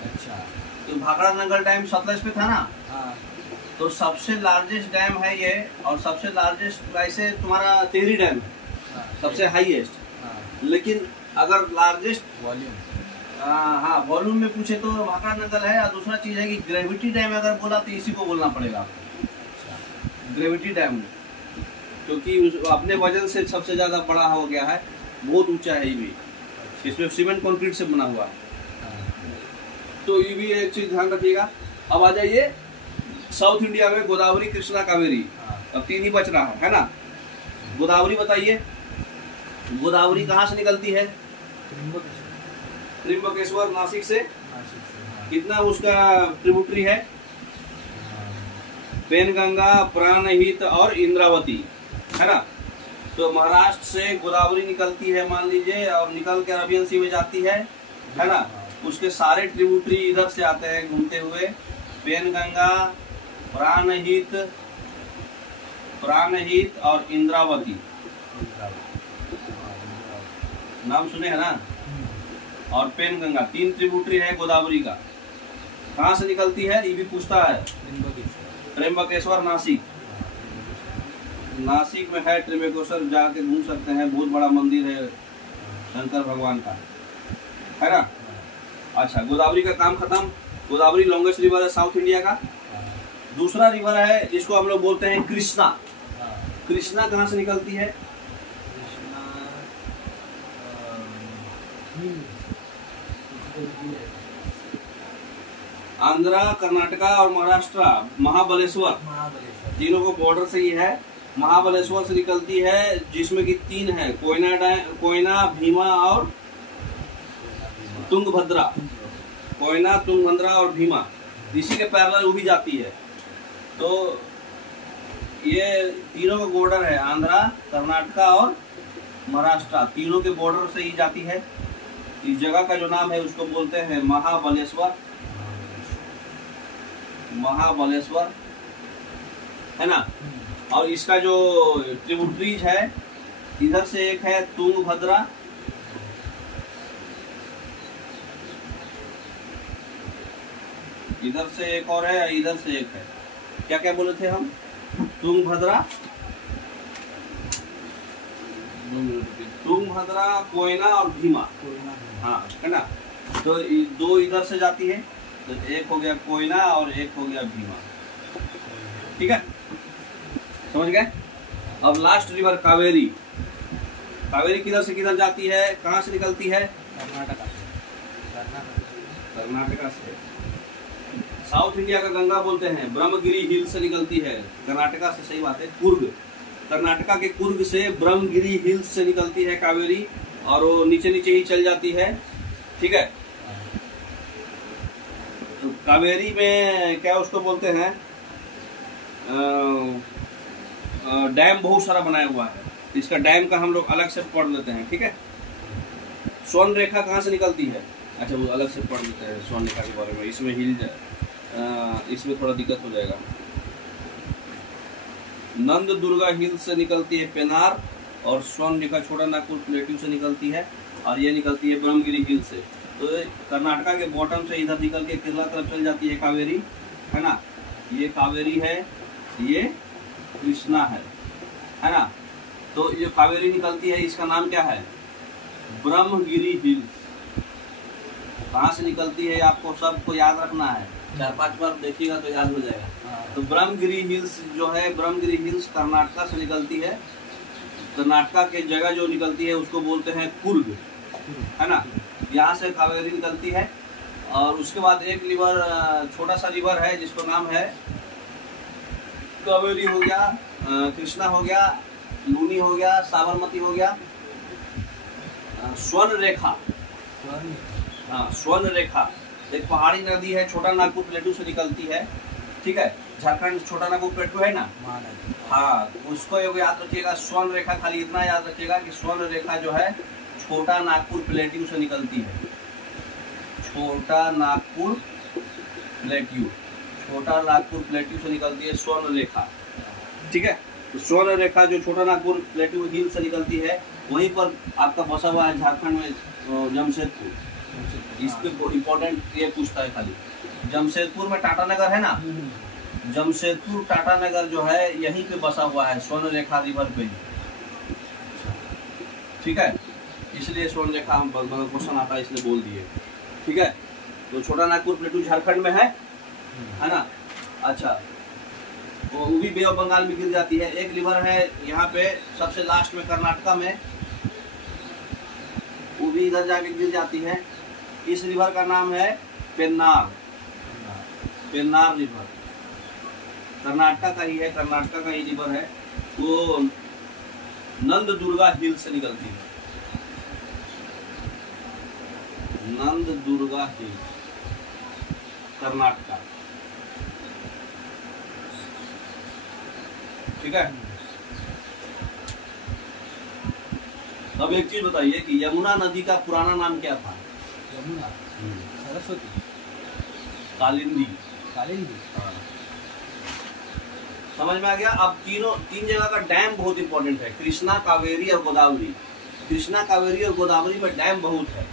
अच्छा। तो भाखड़ा नंगल डैम सतलज पे था ना। हाँ। तो सबसे लार्जेस्ट डैम है ये, और सबसे लार्जेस्ट वैसे तुम्हारा टिहरी डैम है। हाँ, सबसे हाईएस्ट। लेकिन अगर लार्जेस्ट वॉल्यूम, हाँ वॉल्यूम में पूछे तो भाखड़ा नंगल है। और दूसरा चीज है कि ग्रेविटी डैम अगर बोला तो इसी को बोलना पड़ेगा, ग्रेविटी डैम, क्योंकि अपने वजन से सबसे ज्यादा बड़ा हो गया है, बहुत ऊंचा है ये भी, इसमें सीमेंट कंक्रीट से बना हुआ है। तो ये भी एक चीज ध्यान रखिएगा। अब आ जाइए साउथ इंडिया में, गोदावरी, कृष्णा, कावेरी। अब 3 ही बच रहा है ना। गोदावरी बताइए, गोदावरी कहाँ से निकलती है? त्रिंबकेश्वर, नासिक से। कितना उसका ट्रिब्यूटरी है? पेनगंगा, प्राणहित और इंद्रावती, है ना। तो महाराष्ट्र से गोदावरी निकलती है मान लीजिए, और निकल के अरबियन सी में जाती है ना। उसके सारे ट्रिब्यूटरी इधर से आते हैं घूमते हुए, पेनगंगा, प्राणहित और इंद्रावती। नाम सुने है ना। और पेनगंगा, 3 ट्रिब्यूटरी है गोदावरी का। कहाँ से निकलती है ये भी पूछता है। त्र्यंबकेश्वर, नासिक। नासिक में है त्र्यंबकेश्वर, जाके घूम सकते हैं, बहुत बड़ा मंदिर है शंकर भगवान का, है ना। अच्छा, गोदावरी का काम खत्म। गोदावरी लॉन्गेस्ट रिवर है साउथ इंडिया का। दूसरा रिवर है जिसको हम लोग बोलते हैं कृष्णा। कृष्णा कहाँ से निकलती है? आंध्रा, कर्नाटका और महाराष्ट्र। महाबलेश्वर, तीनों को बॉर्डर से ही है। महाबलेश्वर से निकलती है, जिसमें कि 3 है, कोयना, भीमा और तुंगभद्रा। कोयना, तुंगभद्रा और भीमा, इसी के पैरेलल वो भी जाती है। तो ये तीनों का बॉर्डर है, आंध्रा, कर्नाटका और महाराष्ट्र, तीनों के बॉर्डर से ही जाती है। इस जगह का जो नाम है उसको बोलते हैं महाबलेश्वर। महाबलेश्वर, है ना। और इसका जो ट्रिब्यूटरीज है, इधर से एक है तुंगभद्रा, इधर से एक और है, इधर से एक है। क्या क्या बोले थे हम? तुंगभद्रा, कोयना और भीमा, हाँ, है ना। तो 2 इधर से जाती है, तो एक हो गया कोयना और एक हो गया भीमा। ठीक है, समझ गए। अब लास्ट रिवर कावेरी। कावेरी किधर से किधर जाती है, कहाँ से निकलती है? कर्नाटका से। साउथ इंडिया का गंगा बोलते हैं, ब्रह्मगिरी हिल से निकलती है। कर्नाटका से, सही बात है, कुर्ग, कर्नाटका के कुर्ग से ब्रह्मगिरी हिल्स से निकलती है कावेरी, और वो नीचे नीचे ही चल जाती है। ठीक है। तो कावेरी में क्या उसको बोलते हैं, डैम बहुत सारा बनाया हुआ है। इसका डैम का हम लोग अलग से पढ़ लेते हैं। ठीक है। स्वर्ण रेखा कहाँ से निकलती है? अच्छा, वो अलग से पढ़ लेते हैं स्वर्ण रेखा के बारे में। इसमें इसमें थोड़ा दिक्कत हो जाएगा। नंद दुर्गा हिल से निकलती है पेनार, और स्वर्ण रेखा छोटा नागपुर प्लेट्यू से निकलती है, और ये निकलती है ब्रह्मगिरी हिल से। तो कर्नाटका के बॉटम से इधर निकल के केरला तरफ चल जाती है कावेरी, है ना। ये कावेरी है, ये कृष्णा है ना। तो ये कावेरी निकलती है, इसका नाम क्या है? ब्रह्मगिरी हिल्स कहाँ से निकलती है आपको सबको याद रखना है, 4-5 बार देखिएगा तो याद हो जाएगा। तो ब्रह्मगिरी हिल्स जो है, ब्रह्मगिरी हिल्स कर्नाटका से निकलती है। कर्नाटका के जगह जो निकलती है उसको बोलते हैं कुर्ग, है ना। यहाँ से कावेरी निकलती है। और उसके बाद एक रिवर, छोटा सा रिवर है जिसका नाम है कावेरी हो गया, कृष्णा हो गया, लूनी हो गया, साबरमती हो गया, स्वर्ण रेखा। हाँ, स्वर्ण रेखा एक पहाड़ी नदी है, छोटा नागपुर प्लेटू से निकलती है, ठीक है। झारखंड छोटा नागपुर प्लेटू है ना, हाँ, उसको याद रखिएगा। स्वर्ण रेखा खाली इतना याद रखिएगा कि स्वर्ण रेखा जो है छोटा नागपुर प्लेट्यू से निकलती है। छोटा नागपुर प्लेट्यू, छोटा नागपुर प्लेट्यू से निकलती है स्वर्ण रेखा, ठीक है। तो स्वर्ण रेखा जो छोटा नागपुर प्लेट्यू हिल से निकलती है, वहीं पर आपका बसा हुआ है झारखंड में जमशेदपुर। इस पे इम्पोर्टेंट ये पूछता है खाली, जमशेदपुर में टाटा नगर है ना, जमशेदपुर टाटा नगर जो है यहीं पे बसा हुआ है, स्वर्ण रेखा रिवर पे, ठीक है। इसलिए स्वर्ण रेखा क्वेश्चन आता है, इसलिए बोल दिए, ठीक है। तो छोटा नागपुर प्लेटू झारखंड में है ना। अच्छा, वो भी बे ऑफ बंगाल में गिर जाती है। एक रिवर है यहाँ पे सबसे लास्ट में कर्नाटका में, वो भी इधर जाके गिर जाती है। इस रिवर का नाम है पेन्नार, पेन्नार रिवर, कर्नाटका का ही है, कर्नाटका का ही रिवर है। वो नंद दुर्गा हिल से निकलती है, नंद दुर्गा हिल, कर्नाटका, ठीक है। अब एक चीज बताइए कि यमुना नदी का पुराना नाम क्या था? यमुना, सरस्वती, कालिंदी, कालिंदी। समझ में आ गया। अब तीन जगह का डैम बहुत इंपॉर्टेंट है, कृष्णा, कावेरी और गोदावरी। कृष्णा, कावेरी और गोदावरी में डैम बहुत है,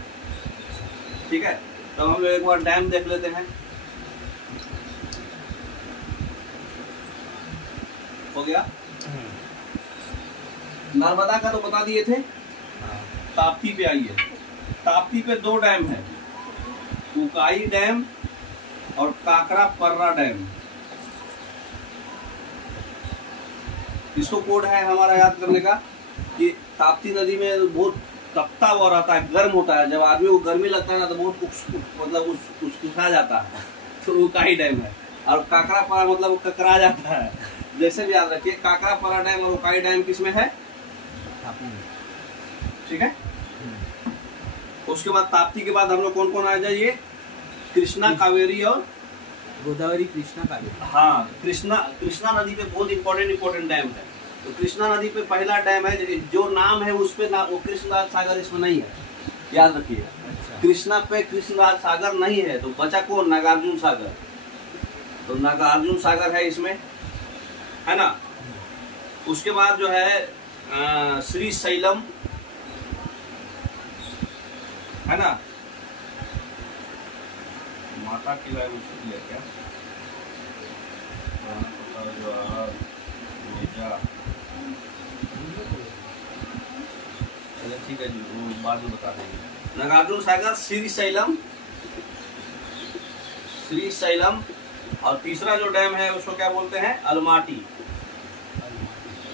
ठीक है। तो हम लोग एक बार डैम देख लेते हैं। हो गया। नर्मदा का तो बता दिए थे। ताप्ती पे आइए। ताप्ती पे 2 डैम है, उकाई डैम और काकरा पर्रा डैम। इसको कोड है हमारा याद करने का कि ताप्ती नदी में बहुत तपता हुआ रहता है, गर्म होता है। जब आदमी को गर्मी लगता है ना तो बहुत उसकुसा जाता है, तो उकाई डैम है। और काकरा पर्रा मतलब ककरा जाता है। जैसे भी याद रखिए, काकरा पर्रा डैम और उकाई डैम किसमें है? ठीक है। उसके बाद ताप्ती के बाद हम लोग कौन कौन आ जाइए? कृष्णा, कावेरी और गोदावरी, कृष्णा, कावेरी। हाँ, कृष्णा नदी पे बहुत इंपॉर्टेंट डैम है। तो कृष्णा नदी पे पहला डैम है, जो नाम है उस पे वो कृष्णराज सागर इसमें नहीं है, याद रखिए। अच्छा। कृष्णा पे कृष्णराज सागर नहीं है, तो बचा कौन? नागार्जुन सागर। तो नागार्जुन सागर है इसमें, है ना। उसके बाद जो है श्री शैलम, है ना। माता की लाइव है क्या? ठीक है जी, वो बाद में बता देंगे। नागार्जुन सागर, श्री शैलम, श्री शैलम। और तीसरा जो डैम है उसको क्या बोलते हैं? अलमाटी।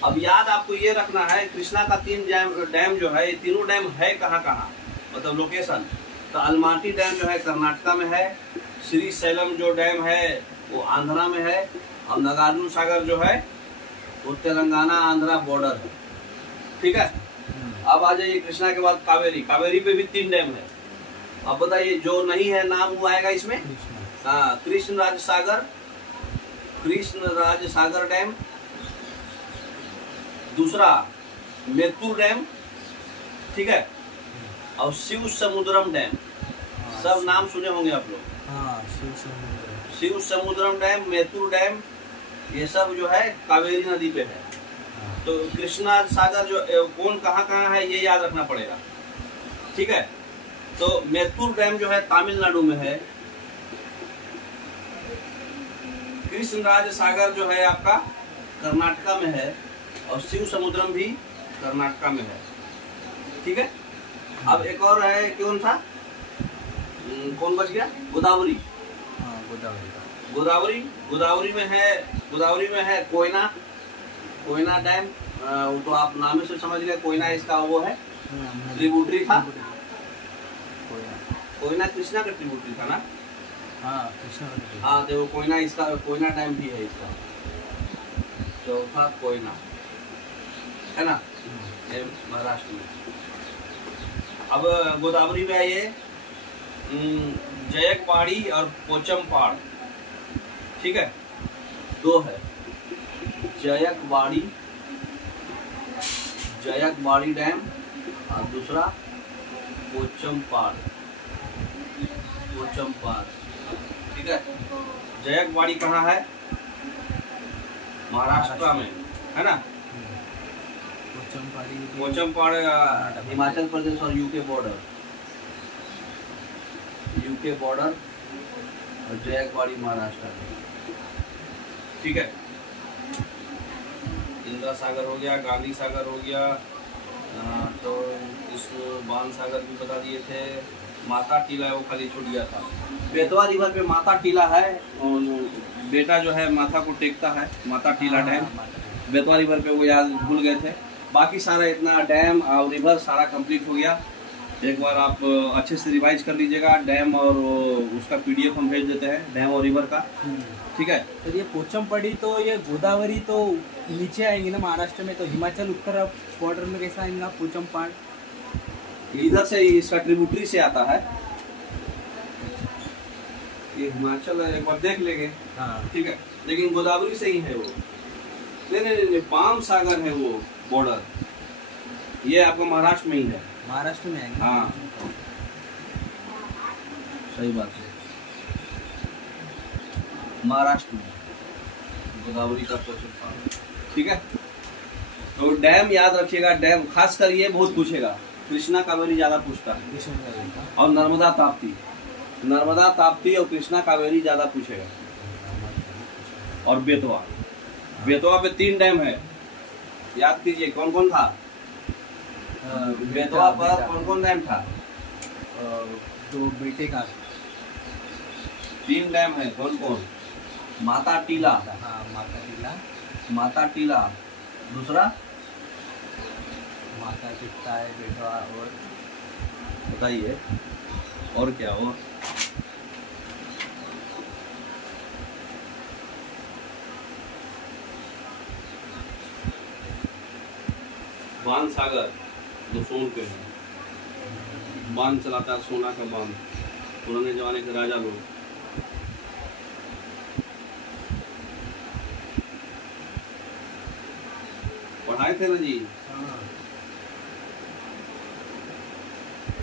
अब याद आपको ये रखना है, कृष्णा का 3 डैम जो है, ये तीनों डैम है कहाँ कहाँ, मतलब लोकेशन। तो अलमाटी डैम जो है कर्नाटका में है, श्री शैलम जो डैम है वो आंध्रा में है, और नागार्जुन सागर जो है वो तेलंगाना आंध्रा बॉर्डर है, ठीक है। अब आ जाइए कृष्णा के बाद कावेरी। कावेरी पे भी 3 डैम है। अब बताइए जो नहीं है नाम वो आएगा इसमें। हाँ, कृष्णराज सागर, कृष्णराज सागर डैम। दूसरा मेत्तूर डैम, ठीक है। और शिव समुद्रम डैम, सब नाम सुने होंगे आप लोग। हाँ, शिव समुद्रम डैम, मेत्तूर डैम, ये सब जो है कावेरी नदी पे है। तो कृष्णा सागर जो कौन कहाँ है ये याद रखना पड़ेगा, ठीक है। तो मेत्तूर डैम जो है तमिलनाडु में है। कृष्णराज सागर जो है आपका कर्नाटका में है, और शिव समुद्रम भी कर्नाटका में है, ठीक है। अब एक और है, कौन सा, कौन बच गया, गोदावरी। हाँ, गोदावरी गोदावरी में है कोयना डैम। वो तो आप नाम से समझ गए, कोयना इसका वो है ट्रिब्यूटरी था। कोयना कृष्णा का ट्रिब्यूटरी था ना। हाँ, कृष्णा का। हाँ, देखो कोयना, इसका कोयना डैम भी है इसका। चौथा कोयना है ना, महाराष्ट्र में। अब गोदावरी में आइए, जयकवाड़ी और पोचमपाड़, ठीक है, दो है, जयकवाड़ी डैम और दूसरा पोचमपाड़, ठीक है। जयकवाड़ी कहाँ है, महाराष्ट्र में है ना। पोचमपाड़ हिमाचल प्रदेश और यूके बॉर्डर, और जयकवाड़ी महाराष्ट्र में, ठीक है। इंदिरा सागर हो गया, गांधी सागर हो गया, तो इस बाण सागर भी बता दिए थे। माता टीला है, वो खाली छूट गया था। बेतवा रिवर पे माता टीला है, और बेटा जो है माथा को टेकता है, माता टीला डैम बेतवा रिवर पे, वो याद भूल गए थे। बाकी सारा इतना डैम और रिवर सारा कंप्लीट हो गया। एक बार आप अच्छे से रिवाइज कर लीजिएगा। डैम और उसका पीडीएफ हम भेज देते हैं, डैम और रिवर का, ठीक है। तो ये पोचमपड़ी, तो ये गोदावरी तो नीचे आएंगे ना महाराष्ट्र में, तो हिमाचल उत्तर बॉर्डर में कैसा आएगा पोचमपाड़? इधर से इसका ट्रिब्यूटरी से आता है, ये हिमाचल एक बार देख लेंगे। हाँ, ठीक है, लेकिन गोदावरी से ही है वो। नहीं, पाम सागर है वो बॉर्डर, ये आपका महाराष्ट्र में ही है। महाराष्ट्र में है। हाँ, सही बात है, महाराष्ट्र में गोदावरी का पोचमपाड़, ठीक है। तो डैम याद रखिएगा, डैम खासकर ये बहुत पूछेगा, कृष्णा कावेरी ज्यादा पूछता है, और नर्मदा ताप्ती और कृष्णा कावेरी ज्यादा पूछेगा। और बेतवा पे 3 डैम है, याद कीजिए कौन कौन था। बेतवा पर कौन कौन डैम था? 2 बेटे का 3 डैम है, कौन कौन? माता टीला, दूसरा माता टिकता है, बेटवा, और बताइए और क्या? और बाण सागर जो सोन पे है, बांध चलाता है, सोना का बांध, पुराने जमाने के राजा लोग। पढ़ाए थे ना जी,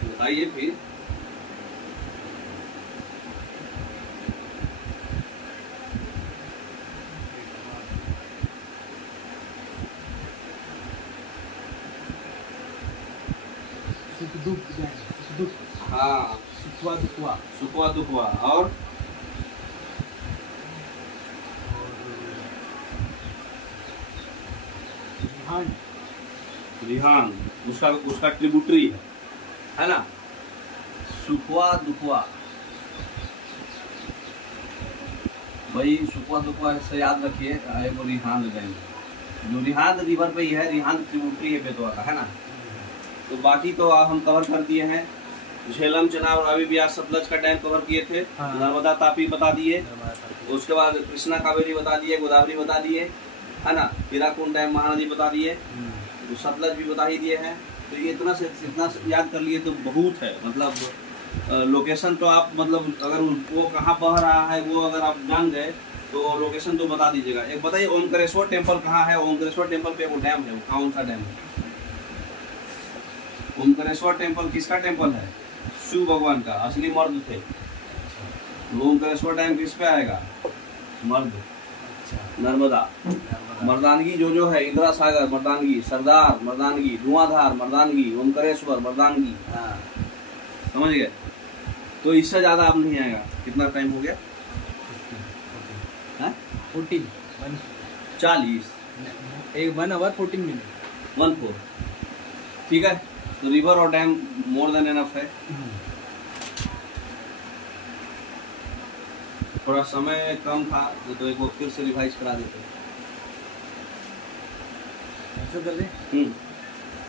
बताइए फिर। हाँ, सुखवा दुखवा और रिहान, उसका ट्रिब्यूटरी है ना। सुखवा दुखवा, भाई सुखवा दुखवा से याद रखिए, वो रिहान लगाएंगे, जो रिहान रिवर पे ही है, रिहान ट्रिब्यूटरी है बेतवा का, है ना। तो बाकी तो हम कवर कर दिए हैं। झेलम, चनाब, रावी, ब्यास, सतलज का डैम कवर किए थे। हाँ। नर्मदा तापी बता दिए, उसके बाद कृष्णा कावेरी बता दिए, गोदावरी बता दिए, है ना। हीराकुंड डैम, महानदी बता दिए, तो सतलज भी बता ही दिए हैं। तो ये इतना याद कर लिए तो बहुत है, मतलब लोकेशन तो आप, मतलब अगर वो कहाँ बह रहा है वो अगर आप जान गए तो लोकेशन तो बता दीजिएगा। एक बताइए, ओमकारेश्वर टेम्पल कहाँ है? ओमकारेश्वर टेम्पल पे वो डैम है, कौन सा डैम है? ओमकारेश्वर टेम्पल किसका टेम्पल है? शिव भगवान का, असली मर्द थे। ओमकारेश्वर डैम किस पे आएगा? मर्द, नर्मदा, मर्दानगी जो है, इंदिरा सागर मर्दानगी, सरदार मर्दानगी, धुआंधार मर्दानगी, ओमकारेश्वर मर्दानगी, समझ गए। तो इससे ज्यादा अब नहीं आएगा। कितना टाइम हो गया? 40 40 1 hour 14 minutes 14 ठीक है, तो रिवर और डैम मोर देन एनफ है। थोड़ा समय कम था तो एक बार फिर से रिवाइज करा देते हैं। ऐसा कर दे।